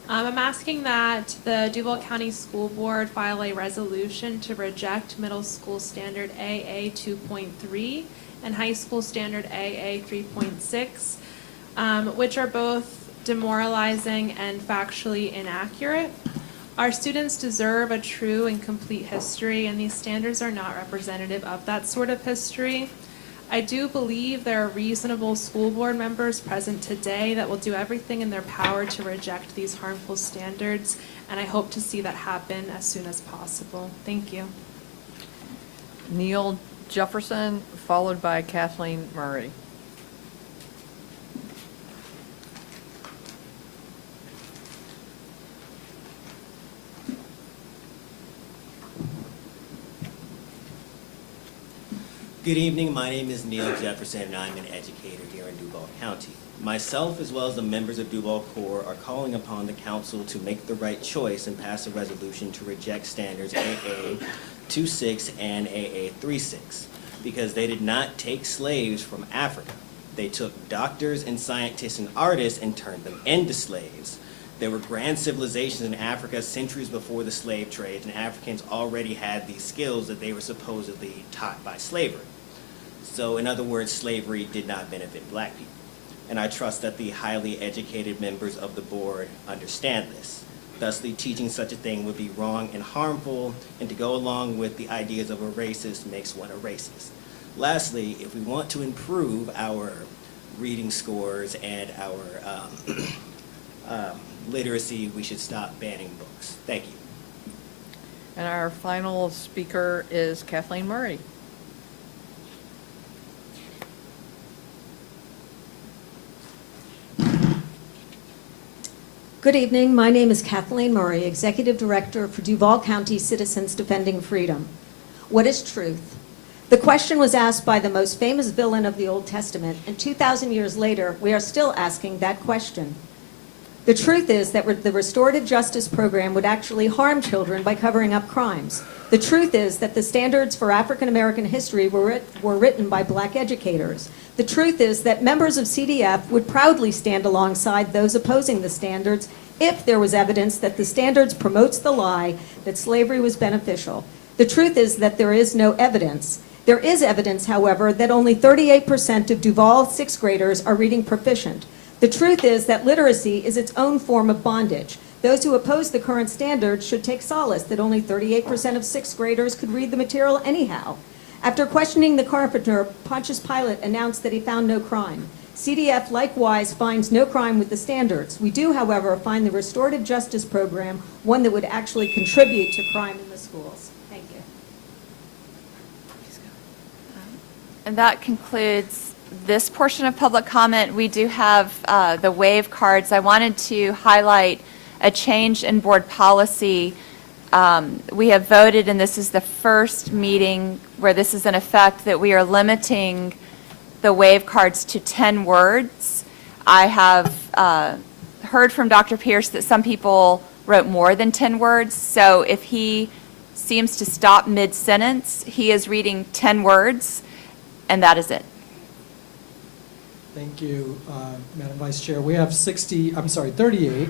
I'm asking that the Duval County School Board file a resolution to reject middle school standard AA 2.3 and high school standard AA 3.6, which are both demoralizing and factually inaccurate. Our students deserve a true and complete history, and these standards are not representative of that sort of history. I do believe there are reasonable school board members present today that will do everything in their power to reject these harmful standards, and I hope to see that happen as soon as possible. Thank you. Neil Jefferson, followed by Kathleen Murray. Good evening, my name is Neil Jefferson and I'm an educator here in Duval County. Myself, as well as the members of Duval Corps, are calling upon the council to make the right choice and pass a resolution to reject standards AA 2.6 and AA 3.6 because they did not take slaves from Africa. They took doctors and scientists and artists and turned them into slaves. There were grand civilizations in Africa centuries before the slave trade, and Africans already had these skills that they were supposedly taught by slavery. So in other words, slavery did not benefit black people. And I trust that the highly educated members of the board understand this. Thusly, teaching such a thing would be wrong and harmful, and to go along with the ideas of a racist makes one a racist. Lastly, if we want to improve our reading scores and our literacy, we should stop banning books. Thank you. And our final speaker is Kathleen Murray. Good evening. My name is Kathleen Murray, Executive Director for Duval County Citizens Defending Freedom. What is truth? The question was asked by the most famous villain of the Old Testament, and 2,000 years later, we are still asking that question. The truth is that the restorative justice program would actually harm children by covering up crimes. The truth is that the standards for African American history were written by black educators. The truth is that members of CDF would proudly stand alongside those opposing the standards if there was evidence that the standards promotes the lie that slavery was beneficial. The truth is that there is no evidence. There is evidence, however, that only 38% of Duval sixth graders are reading proficient. The truth is that literacy is its own form of bondage. Those who oppose the current standards should take solace that only 38% of sixth graders could read the material anyhow. After questioning the carpenter, Pontius Pilate announced that he found no crime. CDF likewise finds no crime with the standards. We do, however, find the restorative justice program one that would actually contribute to crime in the schools. Thank you. And that concludes this portion of public comment. We do have the waive cards. I wanted to highlight a change in board policy. We have voted, and this is the first meeting where this is in effect, that we are limiting the waive cards to 10 words. I have heard from Dr. Pierce that some people wrote more than 10 words, so if he seems to stop mid-sentence, he is reading 10 words, and that is it. Thank you, Madam Vice Chair. We have 38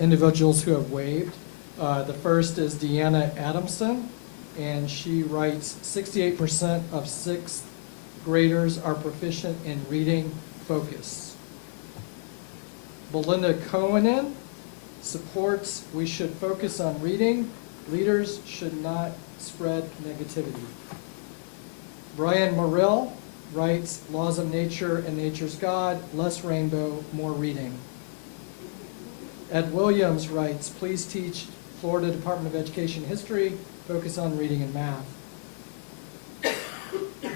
individuals who have waived. The first is Deanna Adamson, and she writes 68% of sixth graders are proficient in reading focus. Belinda Cohenin supports we should focus on reading. Leaders should not spread negativity. Brian Morrill writes laws of nature and nature's God, less rainbow, more reading. Ed Williams writes, please teach Florida Department of Education history, focus on reading and math.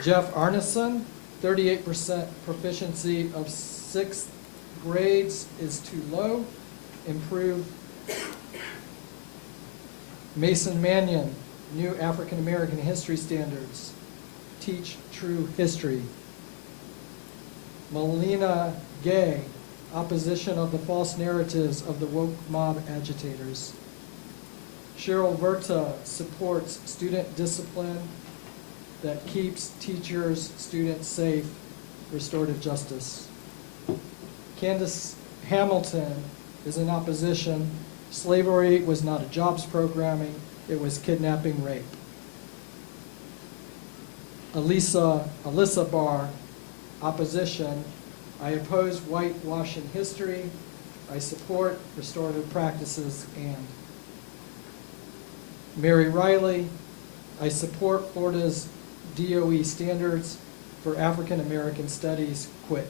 Jeff Arneson, 38% proficiency of sixth grades is too low, improve. Mason Mannion, new African American history standards, teach true history. Melina Gay, opposition of the false narratives of the woke mob agitators. Cheryl Verta supports student discipline that keeps teachers, students safe, restorative justice. Candace Hamilton is in opposition. Slavery was not a jobs programming, it was kidnapping, rape. Alyssa Barr, opposition. I oppose whitewashing history. I support restorative practices and. Mary Riley, I support Florida's DOE standards for African American Studies, quit.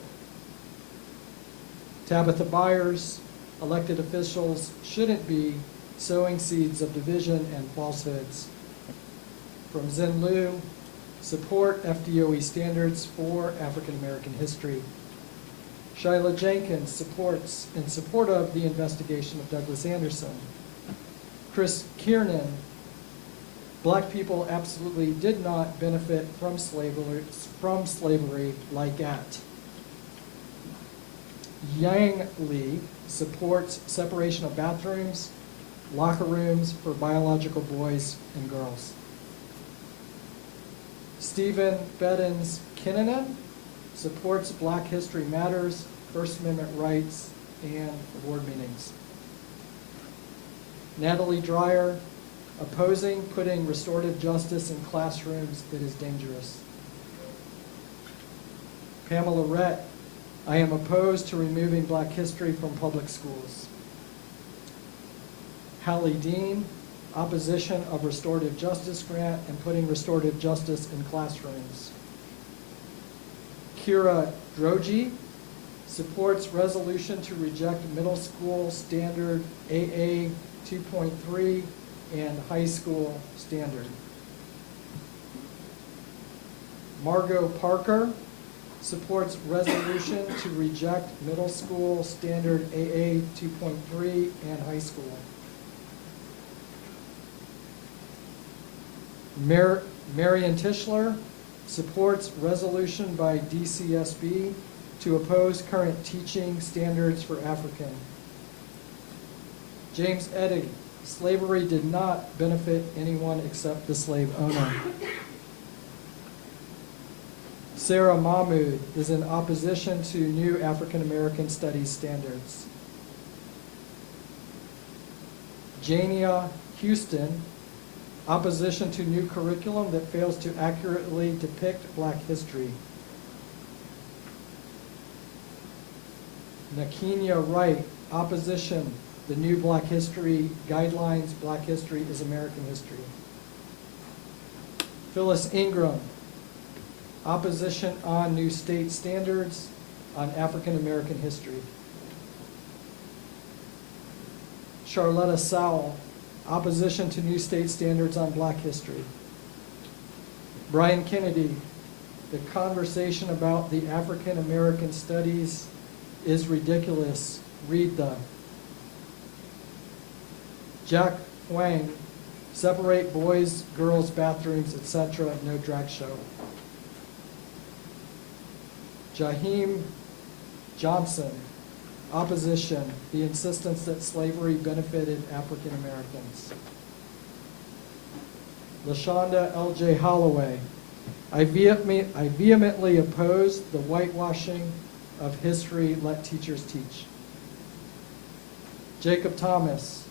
Tabitha Byers, elected officials shouldn't be sowing seeds of division and falsehoods. From Zen Liu, support FDOE standards for African American history. Shyla Jenkins supports in support of the investigation of Douglas Anderson. Chris Kiernan, Black people absolutely did not benefit from slavery like at. Yang Li supports separation of bathrooms, locker rooms for biological boys and girls. Stephen Beddens Kinnanen supports Black History Matters, First Amendment rights, and board meetings. Natalie Dreyer, opposing putting restorative justice in classrooms, it is dangerous. Pamela Rett, I am opposed to removing Black history from public schools. Hallie Dean, opposition of restorative justice grant and putting restorative justice in classrooms. Kira Drogi supports resolution to reject middle school standard AA 2.3 and high school standard. Margot Parker supports resolution to reject middle school standard AA 2.3 and high school. Marian Tischler supports resolution by DCSB to oppose current teaching standards for African. James Eddy, slavery did not benefit anyone except the slave owner. Sarah Mahmood is in opposition to new African American Studies standards. Jania Houston, opposition to new curriculum that fails to accurately depict Black history. Nakinia Wright, opposition the new Black history guidelines, Black history is American history. Phyllis Ingram, opposition on new state standards on African American history. Charlotta Sowell, opposition to new state standards on Black history. Brian Kennedy, the conversation about the African American studies is ridiculous. Read the. Jack Huang, separate boys, girls, bathrooms, etc., no drag show. Jaheim Johnson, opposition, the insistence that slavery benefited African Americans. LaShonda L.J. Holloway, I vehemently oppose the whitewashing of history, let teachers teach. Jacob Thomas,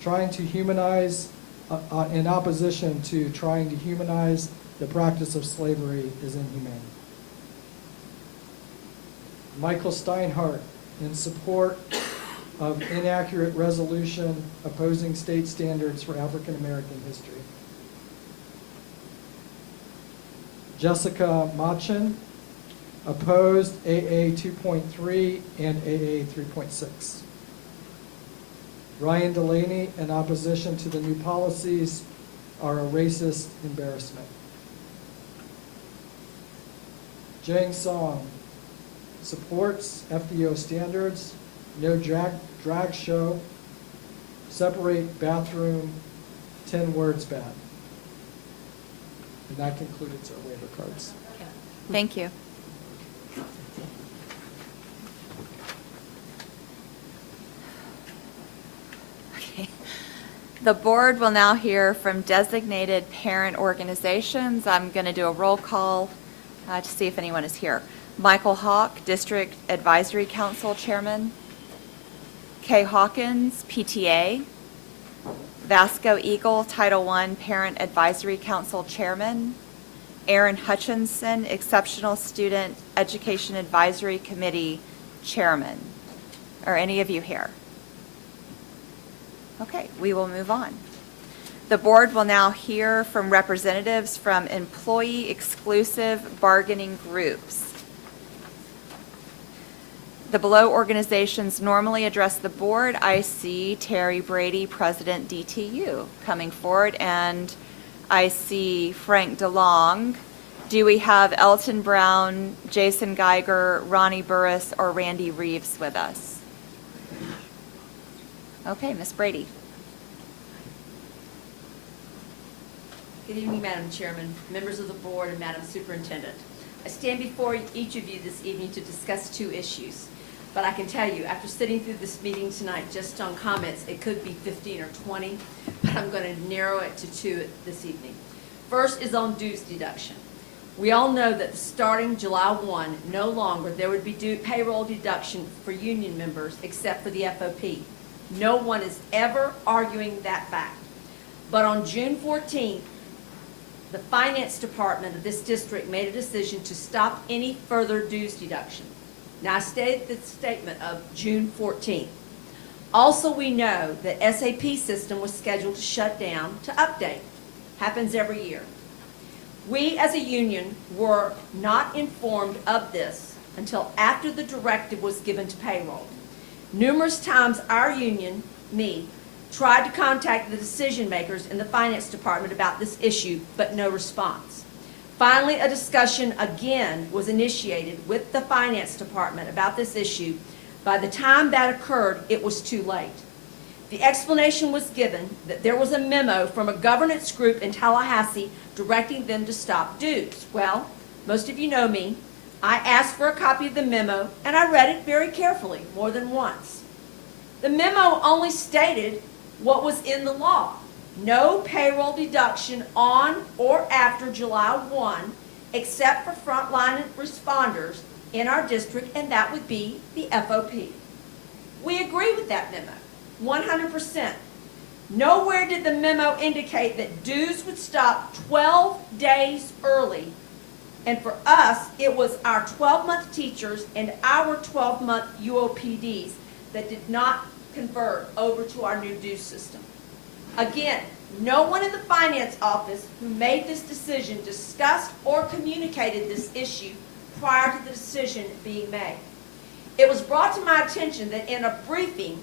trying to humanize, in opposition to trying to humanize the practice of slavery is inhumane. Michael Steinhardt, in support of inaccurate resolution opposing state standards for African American history. Jessica Machen, opposed AA 2.3 and AA 3.6. Ryan Delaney, in opposition to the new policies, are a racist embarrassment. Jang Song supports FDO standards, no drag show, separate bathroom, 10 words bad. And that concludes our waiver cards. Thank you. Okay. The board will now hear from designated parent organizations. I'm going to do a roll call to see if anyone is here. Michael Hawk, District Advisory Council Chairman. Kay Hawkins, PTA. Vasco Eagle, Title I Parent Advisory Council Chairman. Aaron Hutchinson, Exceptional Student Education Advisory Committee Chairman. Are any of you here? Okay, we will move on. The board will now hear from representatives from employee-exclusive bargaining groups. The below organizations normally address the board. I see Terry Brady, President DTU, coming forward, and I see Frank DeLong. Do we have Elton Brown, Jason Geiger, Ronnie Burris, or Randy Reeves with us? Okay, Ms. Brady. Good evening, Madam Chairman, members of the board, and Madam Superintendent. I stand before each of you this evening to discuss two issues. But I can tell you, after sitting through this meeting tonight just on comments, it could be 15 or 20, but I'm going to narrow it to two this evening. First is on dues deduction. We all know that starting July 1, no longer there would be payroll deduction for union members except for the FOP. No one is ever arguing that fact. But on June 14th, the finance department of this district made a decision to stop any further dues deduction. Now, I stated the statement of June 14th. Also, we know that SAP system was scheduled to shut down to update. Happens every year. We, as a union, were not informed of this until after the directive was given to payroll. Numerous times, our union, me, tried to contact the decision makers in the finance department about this issue, but no response. Finally, a discussion again was initiated with the finance department about this issue. By the time that occurred, it was too late. The explanation was given that there was a memo from a governance group in Tallahassee directing them to stop dues. Well, most of you know me. I asked for a copy of the memo, and I read it very carefully, more than once. The memo only stated what was in the law. No payroll deduction on or after July 1, except for frontline responders in our district, and that would be the FOP. We agree with that memo, 100%. Nowhere did the memo indicate that dues would stop 12 days early, and for us, it was our 12-month teachers and our 12-month UOPDs that did not convert over to our new dues system. Again, no one in the finance office who made this decision discussed or communicated this issue prior to the decision being made. It was brought to my attention that in a briefing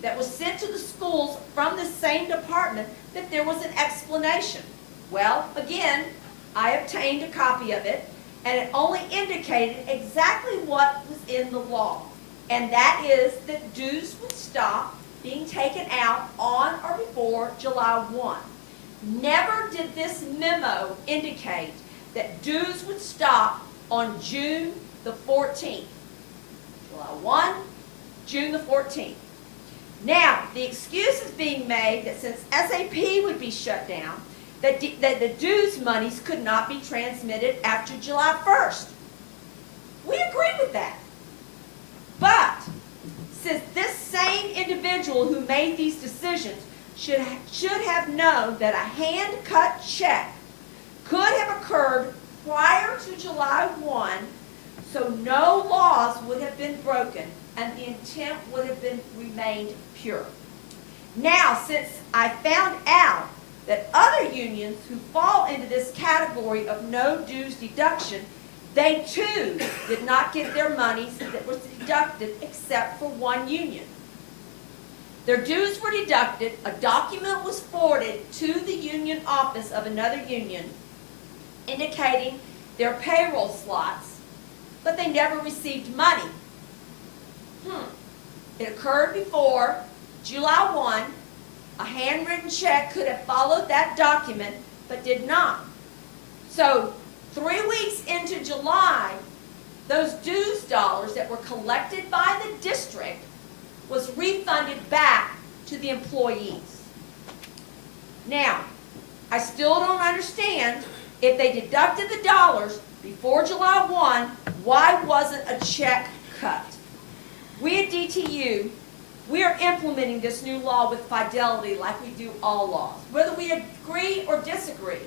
that was sent to the schools from the same department that there was an explanation. Well, again, I obtained a copy of it, and it only indicated exactly what was in the law, and that is that dues would stop being taken out on or before July 1. Never did this memo indicate that dues would stop on June the 14th. July 1, June the 14th. Now, the excuse is being made that since SAP would be shut down, that the dues monies could not be transmitted after July 1st. We agree with that. But since this same individual who made these decisions should have known that a hand-cut check could have occurred prior to July 1, so no laws would have been broken and the intent would have been remained pure. Now, since I found out that other unions who fall into this category of no dues deduction, they too did not get their monies that was deducted except for one union. Their dues were deducted, a document was forwarded to the union office of another union indicating their payroll slots, but they never received money. It occurred before July 1. A handwritten check could have followed that document, but did not. So 3 weeks into July, those dues dollars that were collected by the district was refunded back to the employees. Now, I still don't understand, if they deducted the dollars before July 1, why wasn't a check cut? We at DTU We are implementing this new law with fidelity like we do all laws. Whether we agree or disagree,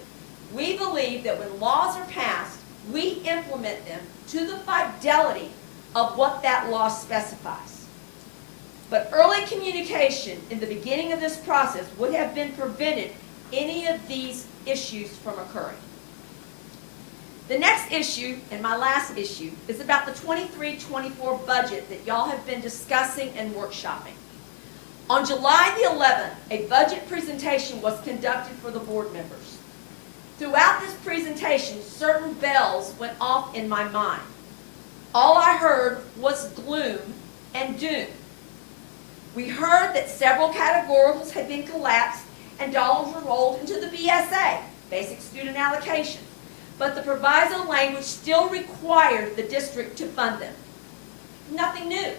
we believe that when laws are passed, we implement them to the fidelity of what that law specifies. But early communication in the beginning of this process would have been prevented any of these issues from occurring. The next issue, and my last issue, is about the 23-24 budget that y'all have been discussing and workshopping. On July the 11th, a budget presentation was conducted for the board members. Throughout this presentation, certain bells went off in my mind. All I heard was gloom and doom. We heard that several categoricals had been collapsed and dollars were rolled into the BSA, Basic Student Allocation, but the proviso language still required the district to fund them. Nothing new.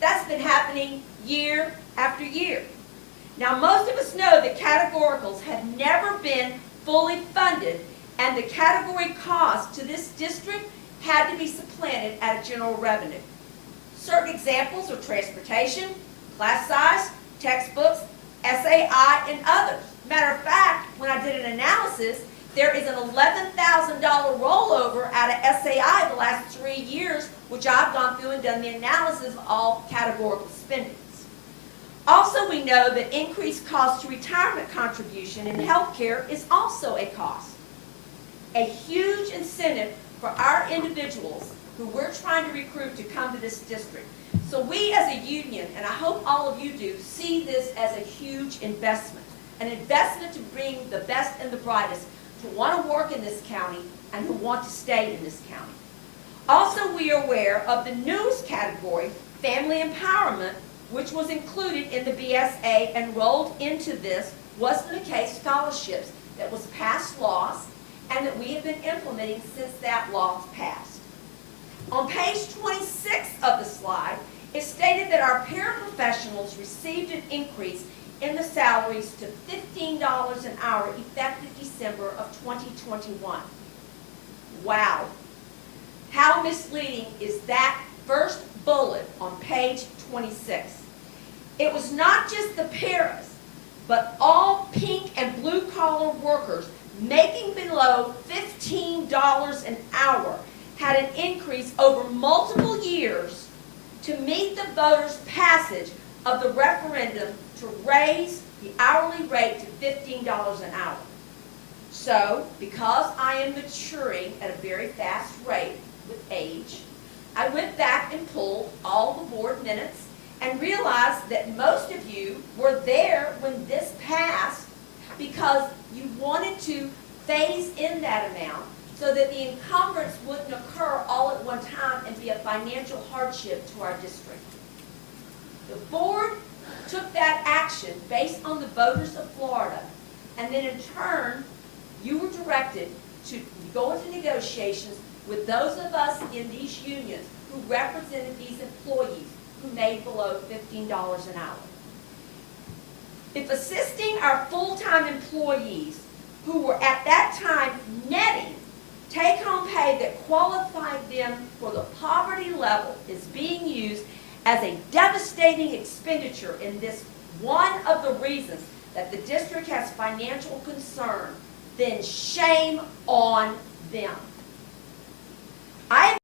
That's been happening year after year. Now, most of us know that categoricals have never been fully funded, and the category cost to this district had to be supplanted out of general revenue. Certain examples are transportation, class size, textbooks, SAI, and others. Matter of fact, when I did an analysis, there is an $11,000 rollover out of SAI the last 3 years, which I've gone through and done the analysis of all categorical spendings. Also, we know that increased cost to retirement contribution in healthcare is also a cost. A huge incentive for our individuals who we're trying to recruit to come to this district. So we as a union, and I hope all of you do, see this as a huge investment. An investment to bring the best and the brightest to want to work in this county and who want to stay in this county. Also, we are aware of the newest category, family empowerment, which was included in the BSA and rolled into this Was the case scholarships that was past laws and that we have been implementing since that law passed. On page 26 of the slide, it stated that our paraprofessionals received an increase in the salaries to $15 an hour effective December of 2021. Wow. How misleading is that first bullet on page 26? It was not just the paras, but all pink and blue collar workers making below $15 an hour had an increase over multiple years to meet the voters' passage of the referendum to raise the hourly rate to $15 an hour. So, because I am maturing at a very fast rate with age, I went back and pulled all the board minutes and realized that most of you were there when this passed because you wanted to phase in that amount so that the encumbrance wouldn't occur all at one time and be a financial hardship to our district. The board took that action based on the voters of Florida, and then in turn, you were directed to go into negotiations with those of us in these unions who represented these employees who made below $15 an hour. If assisting our full-time employees who were at that time netting take-home pay that qualified them for the poverty level is being used as a devastating expenditure in this one of the reasons that the district has financial concern, then shame on them. I